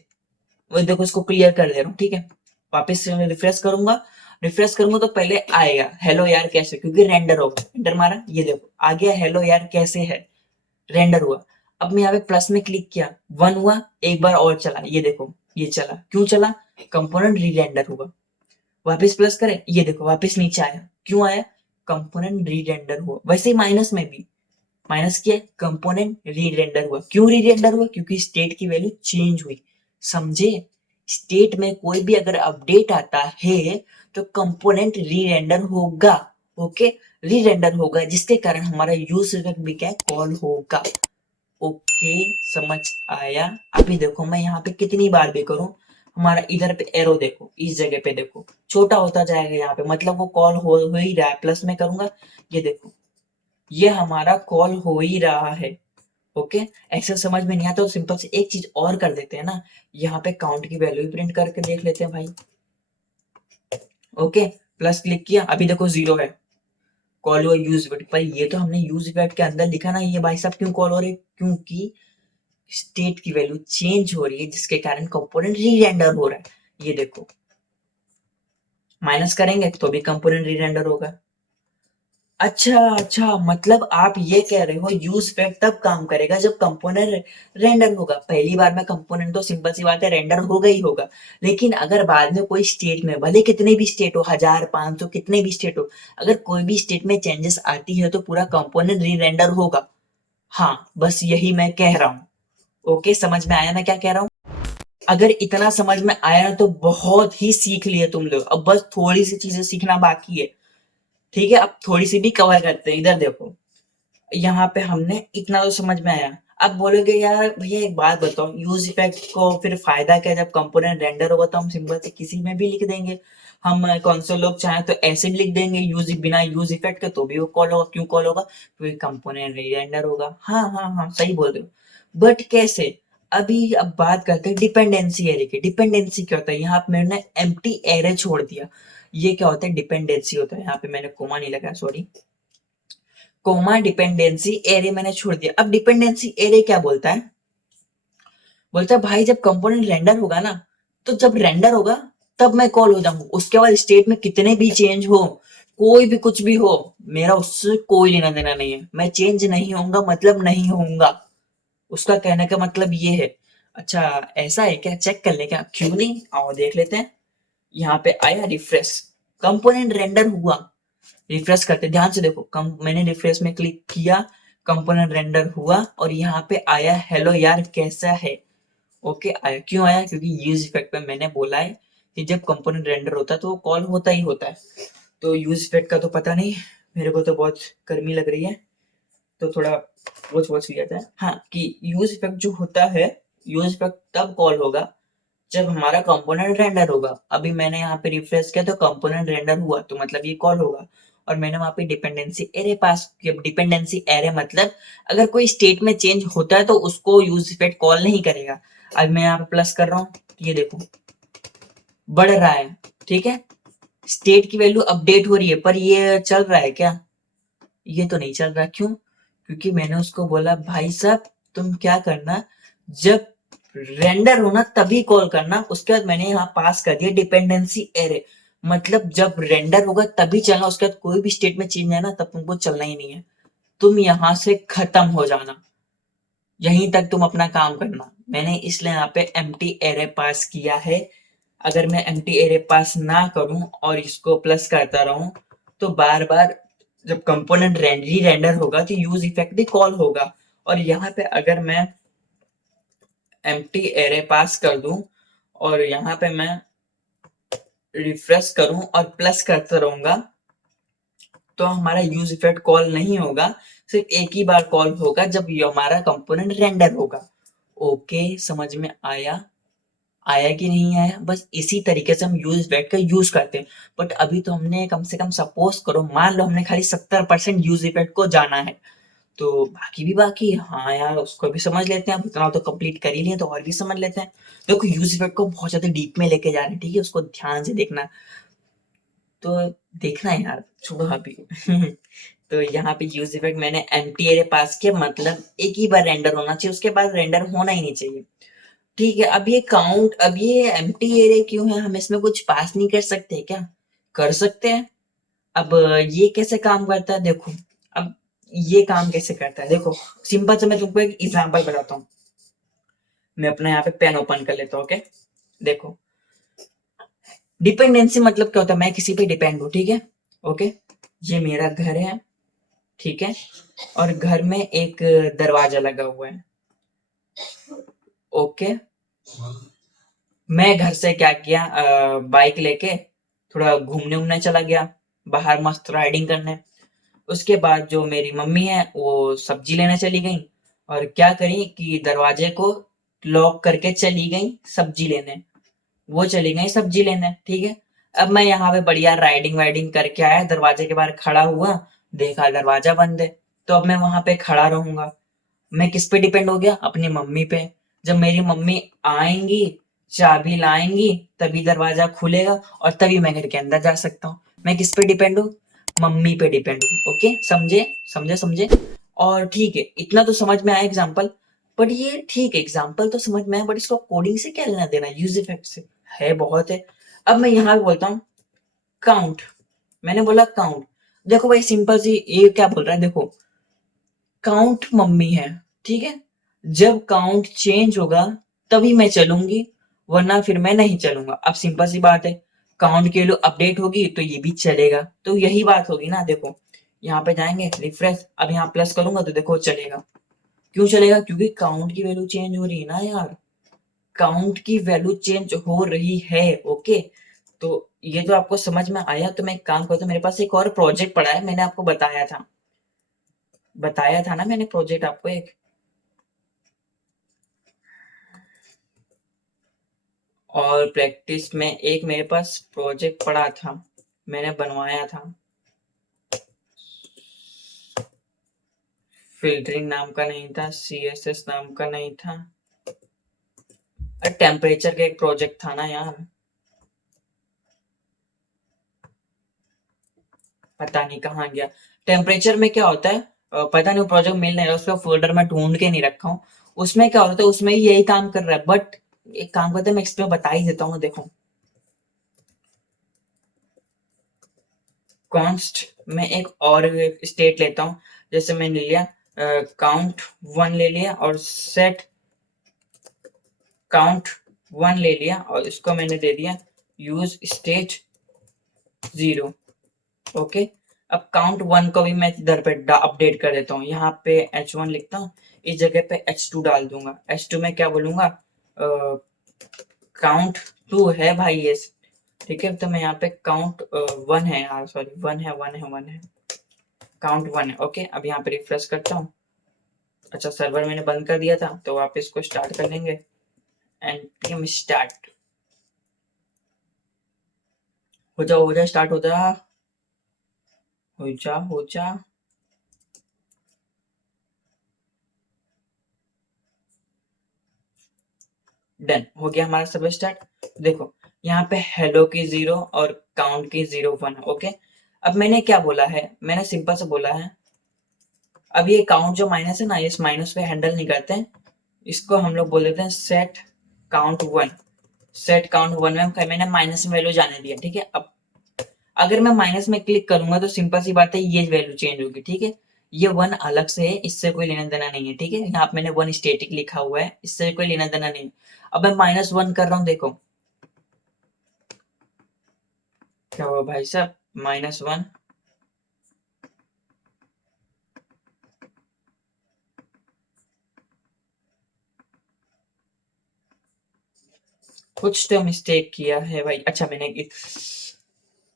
वो देखो, इसको क्लियर कर दे रहा हूँ, ठीक है। वापस से मैं रिफ्रेश करूंगा, रिफ्रेश करूंगा तो पहले आएगा हेलो यार कैसे, क्योंकि रेंडर होगा। एंटर मारा, ये देखो आ गया हेलो यार कैसे है, रेंडर हुआ। अब मैं यहाँ पे प्लस में क्लिक किया, 1 हुआ, एक बार और चला, ये देखो ये चला, क्यों चला, कंपोनेंट री रेंडर हुआ। वापस प्लस करें, ये देखो वापस नीचे आया, क्यों आया, कंपोनेंट री रेंडर हुआ। वैसे ही माइनस में भी माइनस किया, कंपोनेंट री रेंडर हुआ। क्यों री रेंडर हुआ, क्योंकि स्टेट की वैल्यू चेंज हुई। समझे? स्टेट में कोई भी अगर अपडेट आता है तो कंपोनेंट री रेंडर होगा। ओके, री रेंडर होगा, जिसके कारण हमारा यूज इफेक्ट भी क्या कॉल होगा। ओके, समझ आया? अभी देखो मैं यहाँ पे कितनी बार भी करूं, हमारा इधर पे एरो देखो, इस जगह पे देखो छोटा होता जाएगा यहाँ पे, मतलब वो कॉल हो ही रहा है। प्लस में करूंगा, ये देखो ये हमारा कॉल हो ही रहा है। ओके, ऐसा समझ में नहीं आता तो सिंपल से एक चीज और कर देते हैं ना, यहाँ पे काउंट की वैल्यू प्रिंट करके देख लेते हैं भाई। ओके, प्लस क्लिक किया, अभी देखो 0 है, कॉल हुआ यूज इफेक्ट पर। ये तो हमने यूज इफेक्ट के अंदर लिखा ना, ये भाई साहब क्यों कॉल हो रहे, क्योंकि स्टेट की वैल्यू चेंज हो रही है, जिसके कारण कंपोनेंट री रेंडर हो रहा है। ये देखो माइनस करेंगे तो भी कंपोनेंट री रेंडर होगा, अच्छा, मतलब आप ये कह रहे हो यूज फैक्ट तब काम करेगा जब कंपोनेंट रेंडर होगा। पहली बार में कंपोनेंट तो सिंपल सी बात है रेंडर होगा ही होगा, लेकिन अगर बाद में कोई स्टेट में, भले कितने भी स्टेट हो, 1000 500 कितने भी स्टेट हो, अगर कोई भी स्टेट में चेंजेस आती है तो पूरा कंपोनेंट री रेंडर होगा। हाँ, बस यही मैं कह रहा हूँ। ओके, समझ में आया मैं क्या कह रहा हूँ? अगर इतना समझ में आया ना तो बहुत ही सीख लिए तुम लोग, अब बस थोड़ी सी चीजें सीखना बाकी है। ठीक है, अब थोड़ी सी भी कवर करते हैं। इधर देखो, यहाँ पे हमने इतना तो समझ में आया। अब बोलोगे यार भैया एक बात बताओ, यूज इफेक्ट को फिर फायदा क्या? जब कंपोनेंट रेंडर होगा तो हम सिंपल से किसी में भी लिख देंगे। हम कौन से लोग चाहें तो ऐसे भी लिख देंगे यूज, बिना यूज इफेक्ट के, तो भी वो कॉल होगा। क्यों कॉल होगा? क्योंकि कंपोनेंट रेंडर होगा। हाँ हाँ हाँ, सही बोल रहे हो। बट कैसे? अभी अब बात करते हैं डिपेंडेंसी एरे की। डिपेंडेंसी क्या होता है? यहाँ पे मैंने एम्प्टी एरे छोड़ दिया। ये क्या होता है? डिपेंडेंसी होता है। यहाँ पे मैंने कोमा नहीं लगा, सॉरी। कोमा डिपेंडेंसी एरे मैंने छोड़ दिया। अब डिपेंडेंसी एरे क्या बोलता है? बोलता है भाई जब कंपोनेंट रेंडर होगा ना, तो जब रेंडर होगा तब मैं कॉल हो जाऊंगा। उसके बाद स्टेट में कितने भी चेंज हो, कोई भी कुछ भी हो, मेरा उससे कोई लेना देना नहीं है। मैं चेंज नहीं होऊंगा मतलब नहीं होऊंगा। उसका कहने का मतलब ये है। अच्छा, ऐसा है क्या? चेक कर ले क्या? क्यों नहीं, आओ देख लेते हैं। यहाँ पे आया रिफ्रेश, कंपोनेंट रेंडर हुआ। रिफ्रेश करते, ध्यान से देखो, कम मैंने रिफ्रेश में क्लिक किया, कंपोनेंट रेंडर हुआ और यहाँ पे आया हेलो यार कैसा है। ओके, आया। क्यों आया? क्योंकि यूज इफेक्ट में मैंने बोला है कि जब कंपोनेंट रेंडर होता है तो वो कॉल होता ही होता है। तो यूज इफेक्ट का तो पता नहीं, मेरे को तो बहुत गर्मी लग रही है तो थोड़ा वॉच वॉच लिया जाए। हाँ, कि यूज इफेक्ट जो होता है, यूज इफेक्ट तब कॉल होगा जब हमारा कंपोनेंट रेंडर होगा। अभी मैंने यहाँ पे रिफ्रेश किया तो कंपोनेंट रेंडर हुआ, तो मतलब ये कॉल होगा। और मैंने वहां पे डिपेंडेंसी एरे पास किया। डिपेंडेंसी एरे मतलब अगर कोई स्टेट में चेंज होता है तो उसको यूज इफेक्ट कॉल नहीं करेगा। अब मैं यहाँ पे प्लस कर रहा हूँ, ये देखो बढ़ रहा है। ठीक है, स्टेट की वैल्यू अपडेट हो रही है, पर ये चल रहा है क्या? ये तो नहीं चल रहा। क्यों? क्योंकि मैंने उसको बोला भाई साहब तुम क्या करना, जब रेंडर होना तभी कॉल करना। उसके बाद मैंने यहाँ पास कर दिया डिपेंडेंसी एरे, मतलब जब रेंडर होगा तभी चलना। उसके बाद कोई भी स्टेट में चेंज है ना, तब तुमको चलना ही नहीं है। तुम यहाँ से खत्म हो जाना, यहीं तक तुम अपना काम करना। मैंने इसलिए यहाँ पे एम्प्टी एरे पास किया है। अगर मैं एम्प्टी एरे पास ना करूं और इसको प्लस करता रहूं तो बार बार जब कंपोनेंट रेंडर होगा तो यूज इफेक्ट भी कॉल होगा। और यहाँ पे अगर मैं एम्प्टी एरे पास कर दूं और यहाँ पे मैं रिफ्रेश करूं और प्लस करता रहूंगा तो हमारा यूज इफेक्ट कॉल नहीं होगा। सिर्फ एक ही बार कॉल होगा जब ये हमारा कंपोनेंट रेंडर होगा। ओके, समझ में आया? आया कि नहीं आया? बस इसी तरीके से हम यूज इफेक्ट का यूज करते हैं। बट अभी तो हमने कम से कम, सपोज करो, मान लो हमने खाली 70% यूज इफेक्ट को जाना है, तो बाकी भी बाकी है। हाँ यार, उसको भी समझ लेते हैं। अब इतना तो कंप्लीट कर ही लिए तो और भी समझ लेते हैं। देखो, यूज इफेक्ट को बहुत ज्यादा डीप में लेके जा रहे हैं, ठीक है? उसको ध्यान से देखना। तो देखना है यार, छोड़ो अभी। तो यहाँ पे यूज इफेक्ट मैंने एम्प्टी एरे पास किया, मतलब एक ही बार रेंडर होना चाहिए, उसके बाद रेंडर होना ही नहीं चाहिए। ठीक है, अब ये काउंट, अब ये एम्प्टी एरे क्यों है? हम इसमें कुछ पास नहीं कर सकते क्या? कर सकते हैं। अब ये कैसे काम करता है देखो। अब ये काम कैसे करता है देखो, सिंपल से मैं तुमको एक एग्जांपल बताता हूँ। मैं अपना यहाँ पे पेन ओपन कर लेता हूँ। ओके, देखो, डिपेंडेंसी मतलब क्या होता है? मैं किसी पे डिपेंड हूँ, ठीक है? ओके, ये मेरा घर है, ठीक है? और घर में एक दरवाजा लगा हुआ है। ओके, मैं घर से क्या किया, बाइक लेके थोड़ा घूमने उमने चला गया, बाहर मस्त राइडिंग करने। उसके बाद जो मेरी मम्मी है वो सब्जी लेने चली गई, और क्या करी कि दरवाजे को लॉक करके चली गई सब्जी लेने। वो चली गई सब्जी लेने, ठीक है? अब मैं यहाँ पे बढ़िया राइडिंग वाइडिंग करके आया, दरवाजे के बाहर खड़ा हुआ, देखा दरवाजा बंद है। तो अब मैं वहां पे खड़ा रहूंगा। मैं किस पे डिपेंड हो गया? अपनी मम्मी पे। जब मेरी मम्मी आएंगी, चाबी लाएंगी, तभी दरवाजा खुलेगा और तभी मैं घर के अंदर जा सकता हूँ। मैं किस पे डिपेंड हूँ? मम्मी पे डिपेंड हूँ। ओके, समझे समझे समझे? और ठीक है, इतना तो समझ में आया एग्जाम्पल। बट ये ठीक है, एग्जाम्पल तो समझ में आया, बट इसको कोडिंग से क्या लेना देना, यूज इफेक्ट से? है, बहुत है। अब मैं यहाँ पे बोलता हूँ काउंट। मैंने बोला काउंट, देखो भाई सिंपल सी ये क्या बोल रहा है, देखो काउंट मम्मी है, ठीक है, जब काउंट चेंज होगा तभी मैं चलूंगी, वरना फिर मैं नहीं चलूंगा। अब सिंपल सी बात है, काउंट की वैल्यू अपडेट होगी तो ये भी चलेगा, तो यही बात होगी ना। देखो यहाँ पे जाएंगे रिफ्रेश, अब यहाँ प्लस करूंगा तो देखो चलेगा। क्यों चलेगा? क्योंकि काउंट की वैल्यू चेंज हो रही है ना यार, काउंट की वैल्यू चेंज हो रही है। ओके, तो ये तो आपको समझ में आया। तो मैं एक काम करता हूँ, मेरे पास एक और प्रोजेक्ट पड़ा है, मैंने आपको बताया था ना मैंने प्रोजेक्ट आपको एक, और प्रैक्टिस में एक मेरे पास प्रोजेक्ट पड़ा था, मैंने बनवाया था, फिल्टरिंग नाम का नहीं था, सीएसएस नाम का नहीं था, अरे टेम्परेचर का एक प्रोजेक्ट था ना यार, पता नहीं कहाँ गया। टेम्परेचर में क्या होता है, पता नहीं, वो प्रोजेक्ट मिल नहीं रहा, उसका फोल्डर में ढूंढ के नहीं रखा हूँ। उसमें क्या होता है, उसमें यही काम कर रहा है, बट एक काम करते हैं, मैं एक्सप्लेन बता ही देता हूँ। देखो कॉन्स्ट में एक और स्टेट लेता हूँ, जैसे मैंने लिया काउंट 1 ले लिया और सेट काउंट 1 ले लिया और इसको मैंने दे दिया यूज स्टेट 0। ओके, अब काउंट 1 को भी मैं इधर पे अपडेट कर देता हूँ, यहाँ पे h1 लिखता हूँ, इस जगह पे h2 डाल दूंगा। h2 में क्या बोलूंगा, काउंट 2 है भाई ये, ठीक है, तो मैं यहाँ पे काउंट 1 है यार, सॉरी 1 है काउंट 1 है। ओके, अब यहाँ पे रिफ्रेश करता हूँ। अच्छा सर्वर मैंने बंद कर दिया था, तो वापस इसको स्टार्ट कर लेंगे, npm स्टार्ट, हो जा स्टार्ट हो जा। डन हो गया हमारा सब स्टार्ट। देखो यहाँ पे हेलो की 0 और काउंट की 0 1। ओके, अब मैंने क्या बोला है, मैंने सिंपल से बोला है, अब ये काउंट जो माइनस है ना, इस माइनस पे हैंडल नहीं करते हैं, इसको हम लोग बोल देते हैं सेट काउंट 1। सेट काउंट 1 में मैंने माइनस में वैल्यू जाने दिया, ठीक है। अब अगर मैं माइनस में क्लिक करूंगा तो सिंपल सी बात है, ये वैल्यू चेंज होगी, ठीक है। ये 1 अलग से है, इससे कोई लेना देना नहीं है, ठीक है। यहाँ पे मैंने 1 स्टेटिक लिखा हुआ है, इससे कोई लेना देना नहीं। अब मैं -1 कर रहा हूँ, देखो क्या हुआ भाई साहब, -1। कुछ तो मिस्टेक किया है भाई। अच्छा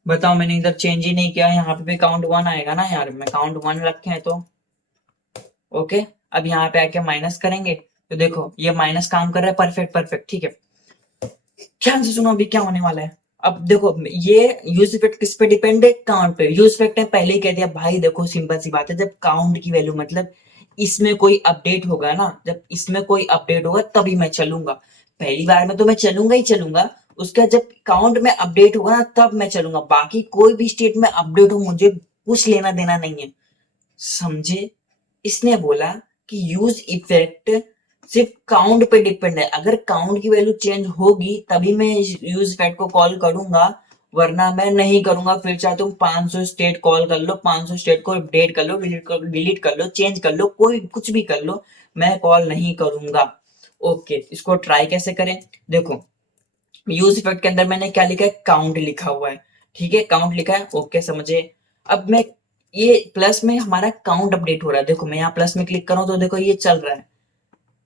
बताओ, मैंने इधर चेंज ही नहीं किया, यहाँ पे भी काउंट 1 आएगा ना यार, मैं काउंट 1 रखे हैं तो। ओके, अब यहाँ पे आके माइनस करेंगे तो देखो ये माइनस काम कर रहा है, परफेक्ट परफेक्ट, ठीक है। ध्यान से सुनो अभी क्या होने वाला है। अब देखो ये यूज इफेक्ट किस पे डिपेंड है, काउंट पे। यूज इफेक्ट ने पहले ही कह दिया भाई, देखो सिंपल सी बात है, जब काउंट की वैल्यू मतलब इसमें कोई अपडेट होगा ना, जब इसमें कोई अपडेट होगा तभी मैं चलूंगा। पहली बार में तो मैं चलूंगा ही चलूंगा, उसका जब काउंट में अपडेट होगा ना तब मैं चलूंगा, बाकी कोई भी स्टेट में अपडेट हो मुझे कुछ लेना देना नहीं है, समझे। इसने बोला कि यूज इफेक्ट सिर्फ काउंट पे डिपेंड है, अगर काउंट की वैल्यू चेंज होगी तभी मैं यूज इफेक्ट को कॉल करूंगा, वरना मैं नहीं करूंगा। फिर चाहे तुम 500 स्टेट कॉल कर लो, 500 स्टेट को अपडेट कर लो, डिलीट कर लो, चेंज कर लो, कोई कुछ भी कर लो, मैं कॉल नहीं करूंगा। ओके, इसको ट्राई कैसे करें, देखो यूज इफेक्ट के अंदर मैंने क्या लिखा है, काउंट लिखा हुआ है, ठीक है, काउंट लिखा है, ओके समझे। अब मैं ये प्लस में हमारा काउंट अपडेट हो रहा है, देखो मैं यहाँ प्लस में क्लिक करूँ तो देखो ये चल रहा है।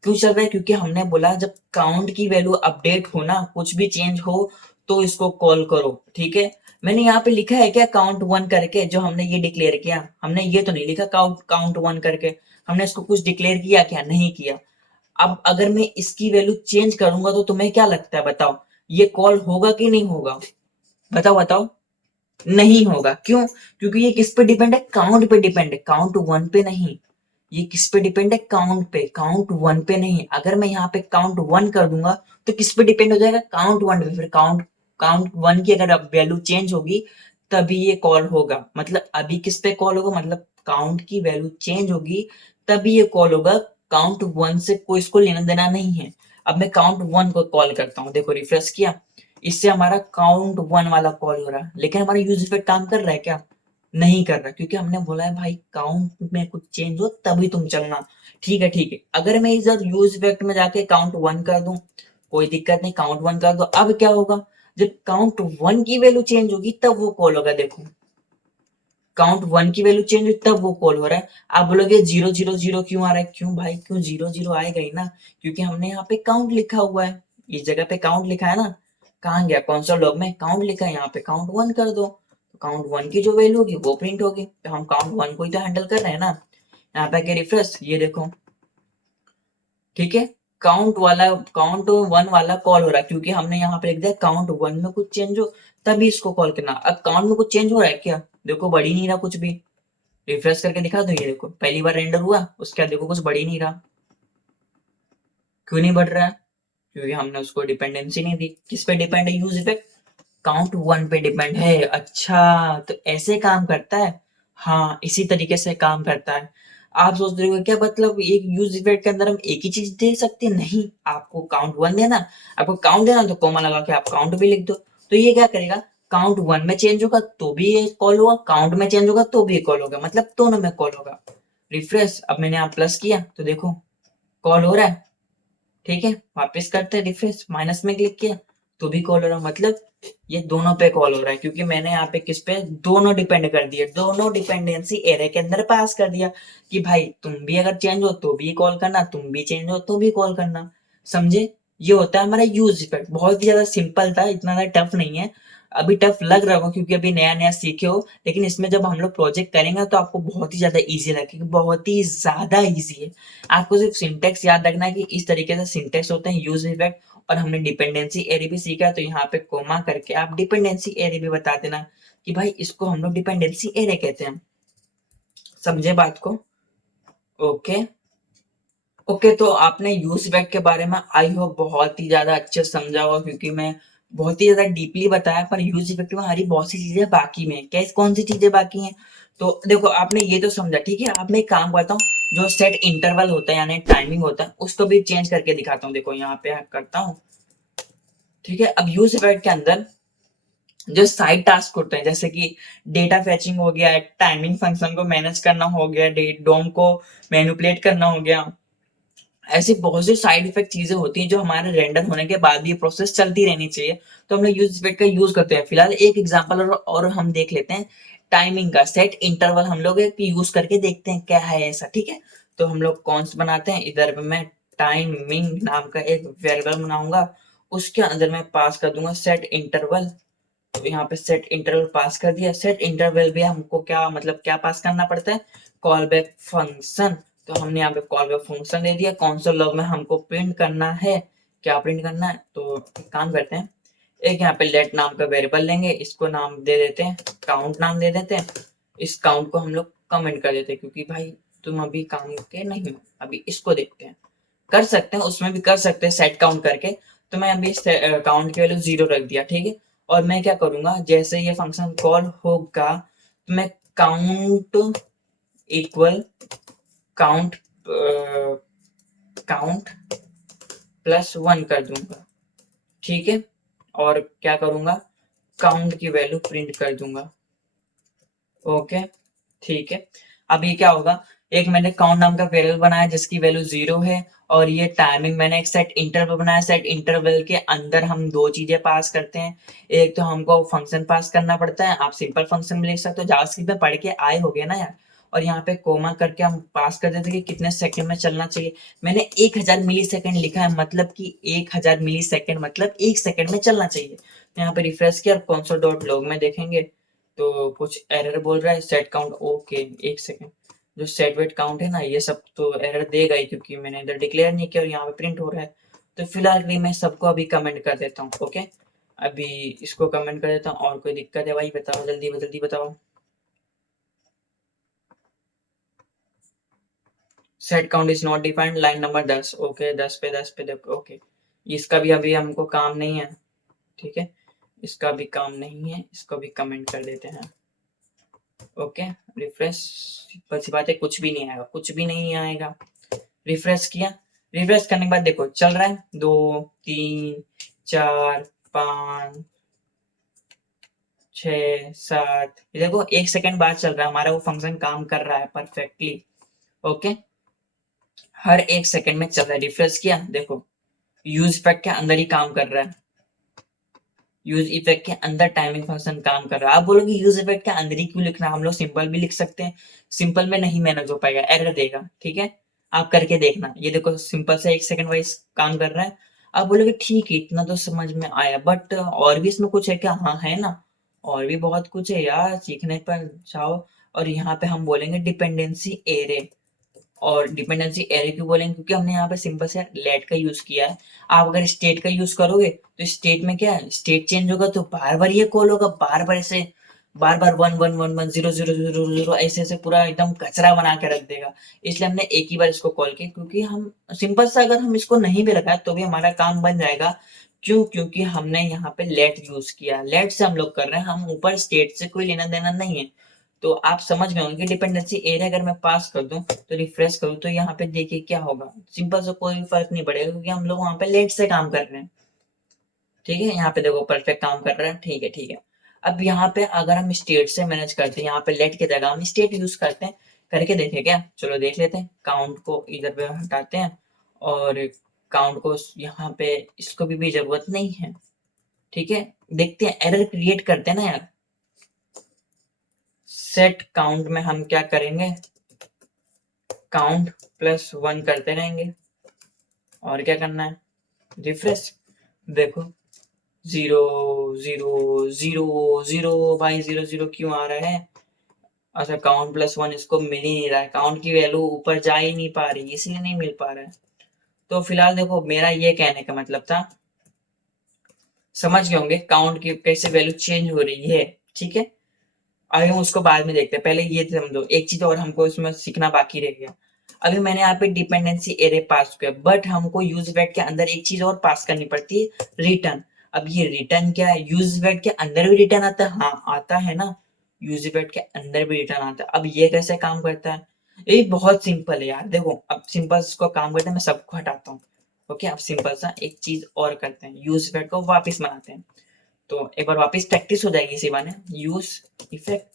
क्यों चल रहा है? क्योंकि हमने बोला जब काउंट की वैल्यू अपडेट हो ना, कुछ भी चेंज हो तो इसको कॉल करो, ठीक है। मैंने यहाँ पे लिखा है क्या काउंट 1 करके, जो हमने ये डिक्लेयर किया, हमने ये तो नहीं लिखा काउंट काउंट 1 करके, हमने इसको कुछ डिक्लेयर किया क्या, नहीं किया। अब अगर मैं इसकी वैल्यू चेंज करूंगा तो तुम्हें क्या लगता है, बताओ ये कॉल होगा कि नहीं होगा, बताओ बताओ। नहीं होगा, क्यों? क्योंकि ये किस पे डिपेंड है, काउंट पे डिपेंड है, काउंट 1 पे नहीं। ये किस पे डिपेंड है, काउंट पे, काउंट 1 पे नहीं। अगर मैं यहाँ पे काउंट 1 कर दूंगा तो किस पे डिपेंड हो जाएगा, काउंट 1 पे। फिर काउंट काउंट 1 की अगर वैल्यू चेंज होगी तभी ये कॉल होगा, मतलब अभी किस पे कॉल होगा, मतलब काउंट की वैल्यू चेंज होगी तभी ये कॉल होगा, काउंट 1 से कोई इसको लेना देना नहीं है। अब मैं काउंट 1 को कॉल करता हूँ, देखो रिफ्रेश किया, इससे हमारा काउंट 1 वाला कॉल हो रहा है, लेकिन हमारा यूज इफेक्ट काम कर रहा है क्या, नहीं कर रहा, क्योंकि हमने बोला है भाई काउंट में कुछ चेंज हो तभी तुम चलना। ठीक है ठीक है, अगर मैं इधर यूज इफेक्ट में जाके काउंट 1 कर दूं, कोई दिक्कत नहीं, काउंट 1 कर दो। अब क्या होगा, जब काउंट 1 की वैल्यू चेंज होगी तब वो कॉल होगा। देखो काउंट 1 की वैल्यू चेंज हुई तब वो कॉल हो रहा है। आप बोलोगे 0 0 0 क्यों आ रहा है, क्यों भाई, क्यों 0 0 आएगा ही ना, क्योंकि हमने यहाँ पे काउंट लिखा हुआ है, इस जगह पे काउंट लिखा है ना। कहाँ गया, कंसोल लॉग में काउंट लिखा है, यहाँ पे काउंट 1 कर दो, तो काउंट 1 की जो वैल्यू होगी वो प्रिंट होगी। तो हम काउंट 1 को ही तो हैंडल कर रहे हैं ना। यहाँ पे आके रिफ्रेश, ये देखो, ठीक है, काउंट 1 वाला कॉल हो रहा है, क्योंकि हमने यहाँ पे लिख दिया काउंट 1 में कुछ चेंज हो तभी इसको कॉल करना। अब काउंट में कुछ चेंज हो रहा है क्या, देखो बढ़ ही नहीं रहा कुछ भी। रिफ्रेश करके दिखा दो, ये देखो पहली बार रेंडर हुआ, उसके बाद देखो कुछ बढ़ ही नहीं रहा। क्यों नहीं बढ़ रहा है, क्योंकि हमने उसको डिपेंडेंसी नहीं दी। किस पे डिपेंड है यूज इफेक्ट, काउंट 1 पे डिपेंड है। अच्छा, तो ऐसे काम करता है। हाँ, इसी तरीके से काम करता है। आप सोच रहे हो क्या मतलब एक यूज इफेक्ट के अंदर हम एक ही चीज दे सकते हैं, नहीं, आपको काउंट 1 देना, आपको काउंट देना तो कॉमा लगा के आप काउंट भी लिख दो। तो ये क्या करेगा, काउंट 1 में चेंज होगा तो भी ये कॉल होगा, काउंट में चेंज होगा तो भी कॉल होगा, मतलब दोनों में कॉल होगा। रिफ्रेश, अब मैंने यहाँ प्लस किया तो देखो कॉल हो रहा है। ठीक है, वापस करते हैं रिफ्रेश, माइनस में क्लिक किया तो भी कॉल हो रहा है, मतलब ये दोनों पे कॉल हो रहा है, क्योंकि मैंने यहाँ पे किस पे, दोनों डिपेंड कर दिए, दोनों डिपेंडेंसी एरे के अंदर पास कर दिया कि भाई तुम भी अगर चेंज हो तो भी कॉल करना, तुम भी चेंज हो तो भी कॉल करना। समझे, ये होता है हमारा यूज इफेक्ट। बहुत ही ज्यादा सिंपल था, इतना ज्यादा टफ नहीं है। अभी टफ लग रहा होगा क्योंकि अभी नया नया सीखे हो, लेकिन इसमें जब हम लोग प्रोजेक्ट करेंगे तो आपको बहुत ही ज्यादा इजी लगेगा, बहुत ही ज्यादा इजी है। आपको सिर्फ सिंटेक्स याद रखना है कि इस तरीके से सिंटेक्स होते हैं यूज इफेक्ट। और हमने डिपेंडेंसी एरे भी सीखा, तो यहाँ पे कोमा करके आप डिपेंडेंसी एरे भी बता देना कि भाई इसको हम लोग डिपेंडेंसी एरे कहते हैं। समझे बात को, ओके। ओके, तो आपने यूज इफेक्ट के बारे में आई होप बहुत ही ज्यादा अच्छे से समझा होगा, क्योंकि मैं बहुत ही ज्यादा डीपली बताया, पर यूज इफेक्ट में हमारी बहुत सी चीजें बाकी में, कैसे कौन सी चीजें बाकी हैं। तो देखो आपने ये तो समझा, ठीक है, आप मैं एक काम करता हूँ, जो सेट इंटरवल होता है यानी टाइमिंग होता है उसको भी चेंज करके दिखाता हूँ। देखो यहाँ पे करता हूँ, ठीक है। अब यूज इफेक्ट के अंदर जो साइड टास्क होते हैं, जैसे कि डेटा फैचिंग हो गया, टाइमिंग फंक्शन को मैनेज करना हो गया, डेट डोम को मैनिपुलेट करना हो गया, ऐसी बहुत सी साइड इफेक्ट चीजें होती हैं जो हमारे रेंडर होने के बाद भी ये प्रोसेस चलती रहनी चाहिए। तो हम लोग यूज इफेक्ट का यूज करते हैं। फिलहाल एक एग्जांपल और हम देख लेते हैं टाइमिंग का। सेट इंटरवल हम लोग एक यूज करके देखते हैं क्या है ऐसा, ठीक है। तो हम लोग कॉन्स बनाते हैं, इधर पे मैं टाइमिंग नाम का एक वेरिएबल बनाऊंगा, उसके अंदर मैं पास कर दूंगा सेट इंटरवल। तो यहाँ पे सेट इंटरवल पास कर दिया। सेट इंटरवल भी हमको क्या मतलब क्या पास करना पड़ता है, कॉल बैक फंक्शन। तो हमने यहाँ पे कॉल बैक फंक्शन दे दिया। कंसोल लॉग में हमको प्रिंट करना है, क्या प्रिंट करना है, तो एक काम करते हैं, एक यहाँ पे लेट नाम का वेरिएबल लेंगे, इसको नाम दे देते हैं, काउंट नाम दे देते हैं। इस काउंट को हम लोग कमेंट कर देते हैं, क्योंकि भाई तुम अभी काम के नहीं हो। अभी इसको देखते हैं, कर सकते हैं, उसमें भी कर सकते हैं सेट काउंट करके। तो मैं अभी काउंट की वैल्यू 0 रख दिया, ठीक है। और मैं क्या करूंगा, जैसे ये फंक्शन कॉल होगा तो मैं काउंट इक्वल काउंट काउंट +1 कर दूंगा, ठीक है। और क्या करूंगा, काउंट की वैल्यू प्रिंट कर दूंगा, ओके, ठीक है। अब ये क्या होगा, एक मैंने काउंट नाम का वेरिएबल बनाया जिसकी वैल्यू 0 है, और ये टाइमिंग मैंने एक सेट इंटरवल बनाया। सेट इंटरवल के अंदर हम दो चीजें पास करते हैं, एक तो हमको फंक्शन पास करना पड़ता है, आप सिंपल फंक्शन में लिख सकते हो, जावास्क्रिप्ट में पढ़ के आए होगे ना यार। और यहाँ पे कोमा करके हम पास कर देते हैं कि कितने सेकंड में चलना चाहिए। मैंने 1000 मिली सेकंड लिखा है, मतलब कि 1000 मिली सेकंड मतलब 1 सेकंड में चलना चाहिए। तो यहाँ पे रिफ्रेश किया और console डॉट लॉग में देखेंगे तो कुछ एरर बोल रहा है, सेट काउंट, ओके, 1 सेकंड। जो सेट वेट काउंट है ना, ये सब तो एरर देगा ही, क्योंकि मैंने इधर डिक्लेयर नहीं किया और यहाँ पे प्रिंट हो रहा है। तो फिलहाल भी मैं सबको अभी कमेंट कर देता हूँ, ओके। अभी इसको कमेंट कर देता हूँ। और कोई दिक्कत है भाई बताओ, जल्दी जल्दी बताओ। Set count is not defined, line number 10, okay, 10 पे देखो, ओके। इसका भी अभी हमको काम नहीं है, ठीक है, इसका भी काम नहीं है, इसको भी कमेंट कर देते हैं, ओके। रिफ्रेश, सिंपल सी बात है, कुछ भी नहीं आएगा, कुछ भी नहीं आएगा। रिफ्रेश किया, रिफ्रेश करने के बाद देखो चल रहा है, 2 3 4 5 6 7, ये देखो 1 सेकंड बाद चल रहा है हमारा वो फंक्शन, काम कर रहा है परफेक्टली। ओके, हर 1 सेकंड में चल रहा है। रिफ्रेश किया, देखो यूज इफेक्ट के अंदर ही काम कर रहा है। यूज इफेक्ट के अंदर टाइमिंग फंक्शन काम कर रहा है। आप बोलोगे यूज इफेक्ट के अंदर ही क्यों लिखना, हम लोग सिंपल भी लिख सकते हैं। सिंपल में नहीं मैनेज हो पाएगा, एरर देगा। ठीक है, आप करके देखना। ये देखो सिंपल से 1 सेकंड वाइज काम कर रहा है। आप बोलोगे ठीक है, इतना तो समझ में आया, बट और भी इसमें कुछ है क्या? हाँ है ना, और भी बहुत कुछ है यार, सीखने पर जाओ। और यहाँ पे हम बोलेंगे डिपेंडेंसी एरे। और डिपेंडेंसी एरे क्यों बोलेंगे? क्योंकि हमने यहाँ पे सिंपल से लेट का यूज किया है। आप अगर स्टेट का यूज करोगे तो स्टेट में क्या है, स्टेट चेंज होगा तो बार बार ये कॉल होगा, बार बार ऐसे, बार बार 1 1 1 1 0 0 0 0 ऐसे ऐसे पूरा एकदम कचरा बना के रख देगा। इसलिए हमने एक ही बार इसको कॉल किया, क्योंकि हम सिंपल सा अगर हम इसको नहीं भी लगाए तो भी हमारा काम बन जाएगा। क्यों? क्योंकि हमने यहाँ पे लेट यूज किया, लेट से हम लोग कर रहे हैं, हम ऊपर स्टेट से कोई लेना देना नहीं है। तो आप समझ गए होंगे कि डिपेंडेंसी एरिया अगर मैं पास कर दूं तो रिफ्रेश करूं तो यहाँ पे देखिए क्या होगा, सिंपल से कोई फर्क नहीं पड़ेगा, क्योंकि हम लोग वहां पे लेट से काम कर रहे हैं। ठीक है, यहाँ पे देखो परफेक्ट काम कर रहा है। ठीक है ठीक है। अब यहाँ पे अगर हम स्टेट से मैनेज करते हैं, यहाँ पे लेट की जगह हम स्टेट यूज करते हैं, करके देखें क्या? चलो देख लेते हैं। काउंट को इधर पे हटाते हैं और काउंट को यहाँ पे, इसको भी जरूरत नहीं है। ठीक है, देखते हैं, एरर क्रिएट करते हैं ना यार। सेट काउंट में हम क्या करेंगे, काउंट +1 करते रहेंगे। और क्या करना है, रिफ्रेश। देखो 0 0 0 0, भाई 0 0 क्यों आ रहा है? अच्छा, काउंट +1 इसको मिल ही नहीं रहा है, काउंट की वैल्यू ऊपर जा ही नहीं पा रही, इसलिए नहीं मिल पा रहा है। तो फिलहाल देखो, मेरा ये कहने का मतलब था, समझ गए होंगे काउंट की कैसे वैल्यू चेंज हो रही है। ठीक है, अभी हम उसको बाद में देखते हैं, पहले ये समझो। एक चीज और हमको इसमें सीखना बाकी रह गया। अभी मैंने यहाँ पे डिपेंडेंसी एरे पास किया, बट हमको यूज वेट के अंदर एक चीज और पास करनी पड़ती है, रिटर्न। अब ये रिटर्न क्या है? यूज वेट के अंदर भी रिटर्न आता है, हाँ आता है ना, यूज वेट के अंदर भी रिटर्न आता है। अब ये कैसे काम करता है? ये बहुत सिंपल है यार, देखो अब सिंपल इसको काम करते हैं, मैं सबको हटाता हूँ। ओके, अब सिंपल सा एक चीज और करते हैं, यूज वेट को वापिस बनाते हैं। तो एक बार वापिस प्रैक्टिस हो जाएगी इसी बहाने। यूज इफेक्ट,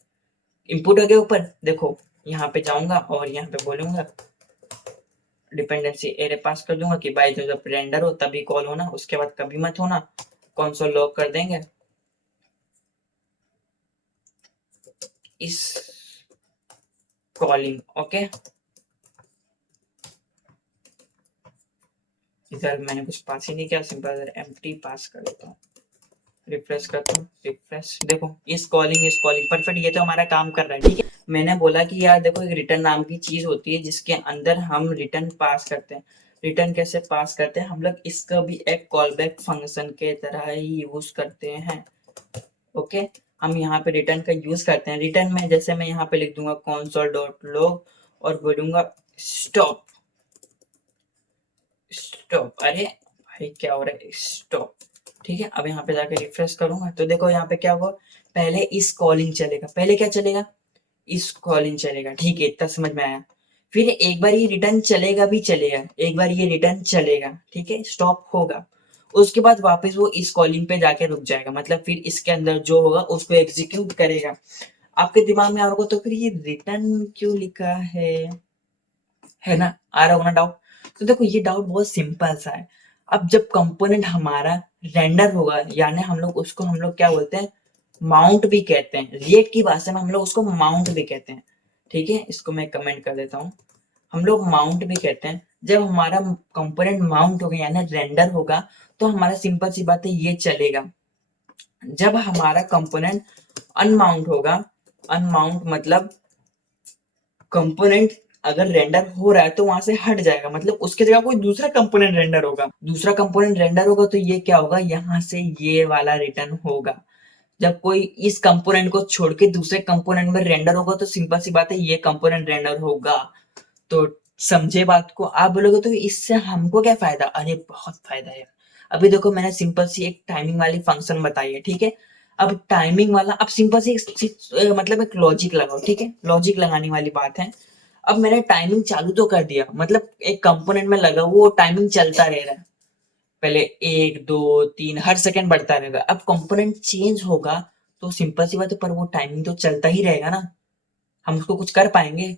इनपुट हो गया ऊपर, देखो यहाँ पे जाऊंगा और यहाँ पे बोलूंगा डिपेंडेंसी एरे पास कर दूंगा कि भाई जब रेंडर हो तभी कॉल होना, उसके बाद कभी मत होना। कंसोल लॉग कर देंगे इस कॉलिंग। ओके, इधर मैंने कुछ पास ही नहीं किया, सिंपल एम्प्टी पास कर देता हूँ। रिफ्रेश करता हूँ, रिफ्रेश, देखो इस कॉलिंग परफेक्ट, ये तो हमारा काम कर रहा है। ठीक है, मैंने बोला कि यार देखो, एक रिटर्न नाम की चीज होती है जिसके अंदर हम रिटर्न पास करते हैं। रिटर्न कैसे पास करते हैं? हम लोग इसका भी एक कॉल बैक फंक्शन के तरह ही यूज करते हैं। ओके, हम यहाँ पे रिटर्न का यूज करते हैं। रिटर्न में जैसे मैं यहाँ पे लिख दूंगा console.log और बोलूंगा स्टॉप। स्टॉप, अरे भाई क्या हो रहा है, स्टॉप। ठीक है, अब यहाँ पे जाके रिफ्रेश करूंगा तो देखो यहाँ पे क्या हुआ, पहले इस कॉलिंग चलेगा, पहले क्या चलेगा, इस कॉलिंग चलेगा। ठीक है, इतना समझ में आया। फिर एक बार ये रिटर्न चलेगा भी चलेगा, एक बार ये रिटर्न चलेगा, ठीक है, स्टॉप होगा। उसके बाद वापस वो इस कॉलिंग पे जाके रुक जाएगा, मतलब फिर इसके अंदर जो होगा उसको एग्जीक्यूट करेगा। आपके दिमाग में आ रहा होगा तो फिर ये रिटर्न क्यों लिखा है ना, आ रहा होगा ना डाउट? तो देखो ये डाउट बहुत सिंपल सा है। अब जब कंपोनेंट हमारा रेंडर होगा, यानी हम लोग क्या बोलते हैं, माउंट भी कहते हैं, रिएक्ट की भाषा में हम लोग उसको माउंट भी कहते हैं। ठीक है, इसको मैं कमेंट कर देता हूँ, हम लोग माउंट भी कहते हैं। जब हमारा कंपोनेंट माउंट होगा यानी रेंडर होगा, तो हमारा सिंपल सी बात है ये चलेगा। जब हमारा कंपोनेंट अनमाउंट होगा, अनमाउंट मतलब कंपोनेंट अगर रेंडर हो रहा है तो वहां से हट जाएगा, मतलब उसकी जगह कोई दूसरा कंपोनेंट रेंडर होगा। दूसरा कंपोनेंट रेंडर होगा तो ये क्या होगा, यहाँ से ये वाला रिटर्न होगा। जब कोई इस कंपोनेंट को छोड़ के दूसरे कंपोनेंट में रेंडर होगा तो सिंपल सी बात है ये कंपोनेंट रेंडर होगा। तो समझे बात को? आप बोलोगे तो इससे हमको क्या फायदा? अरे बहुत फायदा है। अभी देखो मैंने सिंपल सी एक टाइमिंग वाली फंक्शन बताई है, ठीक है। अब टाइमिंग वाला, अब सिंपल सी मतलब एक लॉजिक लगाओ, ठीक है, लॉजिक लगाने वाली बात है। अब मैंने टाइमिंग चालू तो कर दिया, मतलब एक कंपोनेंट में लगा वो टाइमिंग चलता रह रहा है, पहले 1 2 3 हर सेकंड बढ़ता रहेगा। अब कंपोनेंट चेंज होगा तो सिंपल सी बात है, पर वो टाइमिंग तो चलता ही रहेगा ना, हम उसको कुछ कर पाएंगे?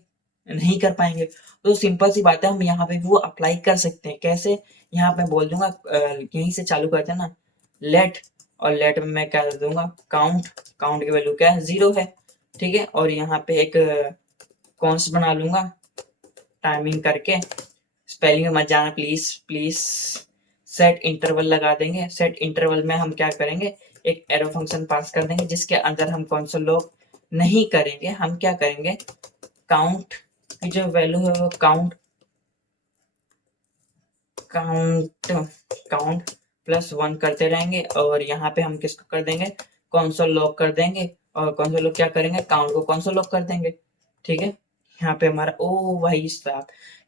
नहीं कर पाएंगे। तो सिंपल सी बात है, हम यहाँ पे वो अप्लाई कर सकते हैं। कैसे? यहाँ पे बोल दूंगा यहीं से चालू करते हैं ना, लेट, और लेट में मैं क्या कर दूंगा, काउंट। काउंट की वैल्यू क्या है, 0 है, ठीक है। और यहाँ पे एक कॉन्स्ट बना लूंगा टाइमिंग करके, स्पेलिंग में मत जाना प्लीज प्लीज। सेट इंटरवल लगा देंगे। सेट इंटरवल में हम क्या करेंगे, एक एरो फंक्शन पास कर देंगे, जिसके अंदर हम कंसोल लॉग नहीं करेंगे, हम क्या करेंगे, काउंट की जो वैल्यू है वो काउंट काउंट काउंट +1 करते रहेंगे। और यहाँ पे हम किसको कर देंगे, कंसोल लॉग कर देंगे। और कंसोल लॉग क्या करेंगे, काउंट को कंसोल लॉग कर देंगे, ठीक है। यहाँ पे हमारा, ओ भाई साहब,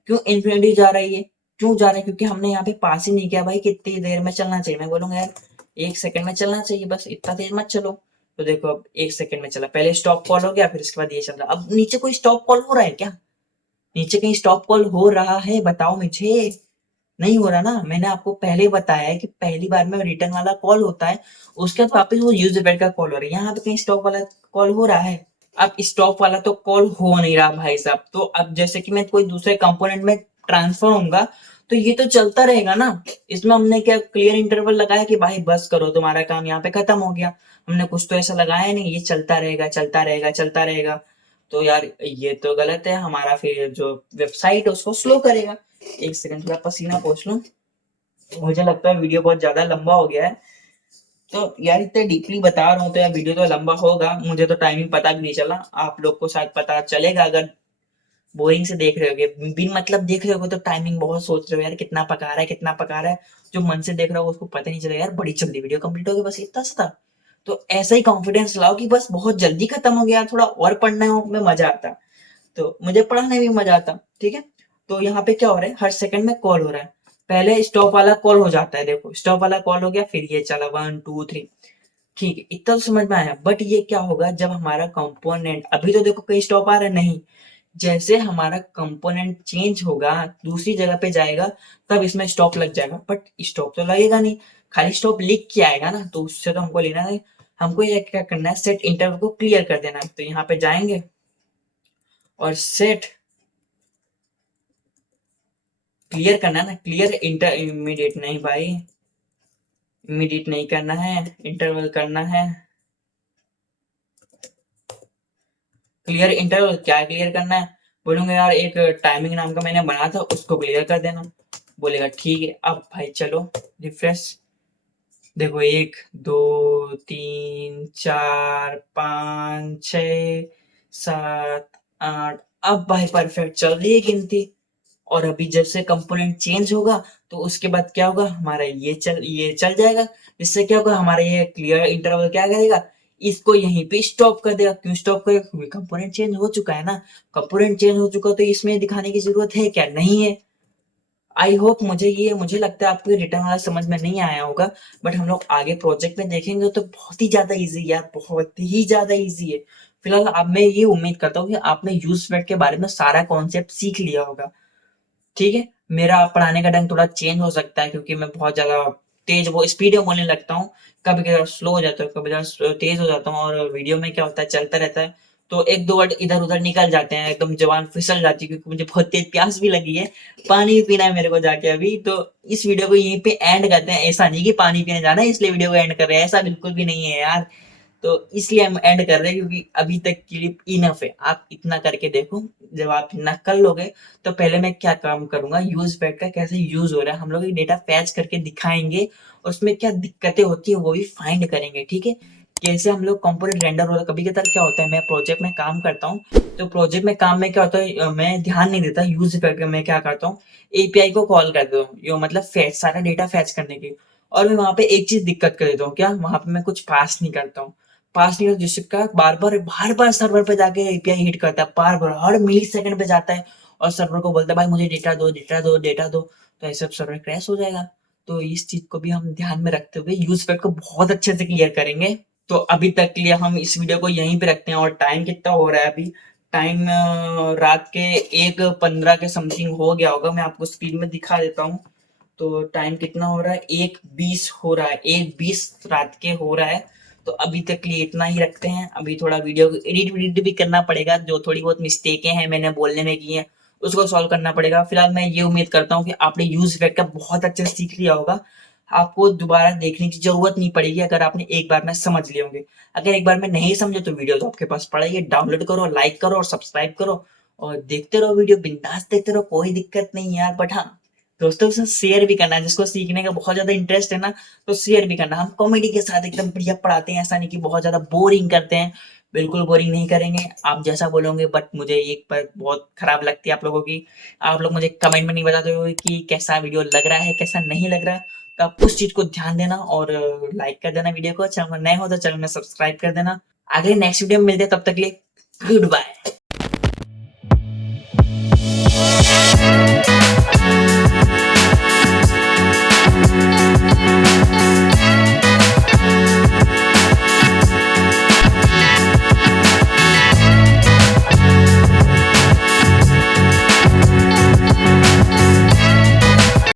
क्यों इन्फिनिटी जा रही है, क्यों जा रहा है? क्योंकि हमने यहाँ पे पास ही नहीं किया भाई। कितनी देर में चलना चाहिए? मैं बोलूंगा यार 1 सेकंड में चलना चाहिए, बस इतना तेज मत चलो। तो देखो अब 1 सेकंड में चला, पहले स्टॉप कॉल हो गया, फिर इसके बाद ये चल रहा। अब नीचे कोई स्टॉप कॉल हो रहा है क्या? नीचे कहीं स्टॉप कॉल हो रहा है, बताओ मुझे। नहीं हो रहा ना, मैंने आपको पहले ही बताया है कि पहली बार में रिटर्न वाला कॉल होता है, उसके बाद वापस वो यूज इवेंट का कॉल हो रहा है। यहाँ पे कहीं स्टॉप वाला कॉल हो रहा है? अब स्टॉप वाला तो कॉल हो नहीं रहा भाई साहब। तो अब जैसे कि मैं कोई दूसरे कंपोनेंट में ट्रांसफर होऊंगा, तो ये तो चलता रहेगा ना। इसमें हमने क्या क्लियर इंटरवल लगाया कि भाई बस करो, तुम्हारा काम यहाँ पे खत्म हो गया? हमने कुछ तो ऐसा लगाया नहीं, ये चलता रहेगा चलता रहेगा चलता रहेगा। तो यार ये तो गलत है, हमारा फिर जो वेबसाइट है उसको स्लो करेगा। 1 सेकंड, थोड़ा पसीना पोंछ लूं। मुझे लगता है वीडियो बहुत ज्यादा लंबा हो गया है, तो यार इतने डीपली बता रहा हूँ तो यार वीडियो तो लंबा होगा। मुझे तो टाइमिंग पता भी नहीं चला, आप लोग को शायद पता चलेगा अगर बोरिंग से देख रहे होगे, बिन मतलब देख रहे होगे तो टाइमिंग बहुत सोच रहे हो यार, कितना पका रहा है कितना पका रहा है। जो मन से देख रहा हो उसको पता नहीं चलेगा यार, बड़ी जल्दी वीडियो कंप्लीट हो गई, बस इतना सा था। तो ऐसा ही कॉन्फिडेंस लाओ कि बस बहुत जल्दी खत्म हो गया, थोड़ा और पढ़ने में मजा आता। तो मुझे पढ़ाने में मजा आता, ठीक है। तो यहाँ पे क्या हो रहा है, हर सेकंड में कॉल हो रहा है। पहले स्टॉप वाला कॉल हो जाता है, देखो स्टॉप वाला कॉल हो गया, फिर ये चला 1 2 3, ठीक है, इतना तो समझ में आया। बट ये क्या होगा जब हमारा कंपोनेंट, अभी तो देखो कहीं स्टॉप आ रहा है नहीं, जैसे हमारा कंपोनेंट चेंज होगा, दूसरी जगह पे जाएगा, तब इसमें स्टॉप लग जाएगा। बट स्टॉप तो लगेगा नहीं, खाली स्टॉप लिख के आएगा ना, तो उससे तो हमको लेना नहीं। हमको ये क्या करना है, सेट इंटरवल को क्लियर कर देना है। तो यहाँ पे जाएंगे और सेट क्लियर करना है ना, क्लियर इंटर, इमीडिएट नहीं भाई, इमीडिएट नहीं करना है, इंटरवल करना है। क्लियर इंटरवल क्या क्लियर करना है, बोलूंगा यार एक टाइमिंग नाम का मैंने बनाया था, उसको क्लियर कर देना। बोलेगा ठीक है। अब भाई चलो रिफ्रेश, देखो 1 2 3 4 5 6 7 8, अब भाई परफेक्ट चल रही है गिनती। और अभी जब से कंपोनेंट चेंज होगा, तो उसके बाद क्या होगा, हमारा ये चल जाएगा। जिससे क्या होगा, हमारा ये क्लियर इंटरवल क्या करेगा, इसको यहीं पे स्टॉप कर देगा। क्यों स्टॉप करेगा, क्योंकि कंपोनेंट चेंज हो चुका है ना। कंपोनेंट चेंज हो चुका तो इसमें दिखाने की जरूरत है क्या, नहीं है। आई होप मुझे लगता है आपको रिटर्न वाला समझ में नहीं आया होगा। बट हम लोग आगे प्रोजेक्ट में देखेंगे तो बहुत ही ज्यादा इजी यार, बहुत ही ज्यादा इजी है। फिलहाल अब मैं ये उम्मीद करता हूँ कि आपने यूज के बारे में सारा कॉन्सेप्ट सीख लिया होगा, ठीक है। मेरा पढ़ाने का ढंग थोड़ा चेंज हो सकता है, क्योंकि मैं बहुत ज्यादा तेज वो स्पीड में बोलने लगता हूँ। कभी कभी स्लो हो जाता हूँ, कभी कभी तेज हो जाता हूँ, और वीडियो में क्या होता है, चलता रहता है, तो एक दो वर्ड इधर उधर निकल जाते हैं, एकदम जबान फिसल जाती है, क्योंकि मुझे बहुत तेज प्यास भी लगी है। पानी भी पीना है मेरे को जाके अभी। तो इस वीडियो को यहीं पे एंड करते हैं। ऐसा नहीं कि पानी पीने जाना है इसलिए वीडियो को एंड कर रहे हैं, ऐसा बिल्कुल भी नहीं है यार। तो इसलिए हम एंड कर रहे हैं, क्योंकि अभी तक क्लिप इनफ है। आप इतना करके देखो, जब आप इतना कर लोगे, तो पहले मैं क्या काम करूंगा, यूज पैड का कैसे यूज हो रहा है, हम लोग डेटा फैच करके दिखाएंगे, और उसमें क्या दिक्कतें होती है वो भी फाइंड करेंगे, ठीक है। कैसे हम लोग कंपोनेंट रेंडर होता है, कभी कभार क्या होता है, मैं प्रोजेक्ट में काम करता हूँ, तो प्रोजेक्ट में काम में क्या होता है, मैं ध्यान नहीं देता यूज इफेक्ट का। मैं क्या करता हूँ, एपीआई को कॉल करता हूँ, यो मतलब फैच, सारा डेटा फैच करने की। और मैं वहां पे एक चीज दिक्कत कर देता हूँ, क्या, वहां पे मैं कुछ पास नहीं करता हूँ। पास नहीं होता, जिसका बार बार सर्वर पे जाके एपीआई हिट करता है, बार बार हर मिली सेकंड पे जाता है, और सर्वर को बोलता है भाई मुझे डेटा दो डेटा दो डेटा दो। तो ऐसे सर्वर क्रैश हो जाएगा। तो इस चीज को भी हम ध्यान में रखते हुए यूज पैड को बहुत अच्छे से क्लियर करेंगे। तो अभी तक के लिए हम इस वीडियो को यहीं पे रखते हैं। और टाइम कितना हो रहा है अभी, टाइम रात के 1:15 के समथिंग हो गया होगा, मैं आपको स्क्रीन में दिखा देता हूँ। तो टाइम कितना हो रहा है, 1:20 हो रहा है, 1:20 रात के हो रहा है। तो अभी तक के लिए इतना ही रखते हैं। अभी थोड़ा वीडियो को एडिट भी करना पड़ेगा, जो थोड़ी बहुत मिस्टेकें हैं मैंने बोलने में की हैं उसको सॉल्व करना पड़ेगा। फिलहाल मैं ये उम्मीद करता हूँ कि आपने यूज इफेक्ट का बहुत अच्छे से सीख लिया होगा। आपको दोबारा देखने की जरूरत नहीं पड़ेगी अगर आपने एक बार में समझ लिए होंगे। अगर एक बार में नहीं समझे तो वीडियो तो आपके पास पड़ा ही है, डाउनलोड करो, लाइक करो और सब्सक्राइब करो और देखते रहो वीडियो, बिंदास देखते रहो, कोई दिक्कत नहीं यार। बट हाँ, दोस्तों के साथ शेयर भी करना, जिसको सीखने का बहुत ज्यादा इंटरेस्ट है ना तो शेयर भी करना। हम कॉमेडी के साथ एकदम बढ़िया पढ़ाते हैं, ऐसा नहीं कि बहुत ज्यादा बोरिंग करते हैं, बिल्कुल बोरिंग नहीं करेंगे आप जैसा बोलोगे। बट मुझे एक बात बहुत खराब लगती है आप लोगों की, आप लोग मुझे कमेंट में नहीं बताते हो कि कैसा वीडियो लग रहा है कैसा नहीं लग रहा है। तो आप उस चीज को ध्यान देना और लाइक कर देना वीडियो को। चैनल में नए हो तो चैनल में सब्सक्राइब कर देना। अगले नेक्स्ट वीडियो में मिलते हैं, तब तक के लिए गुड बाय।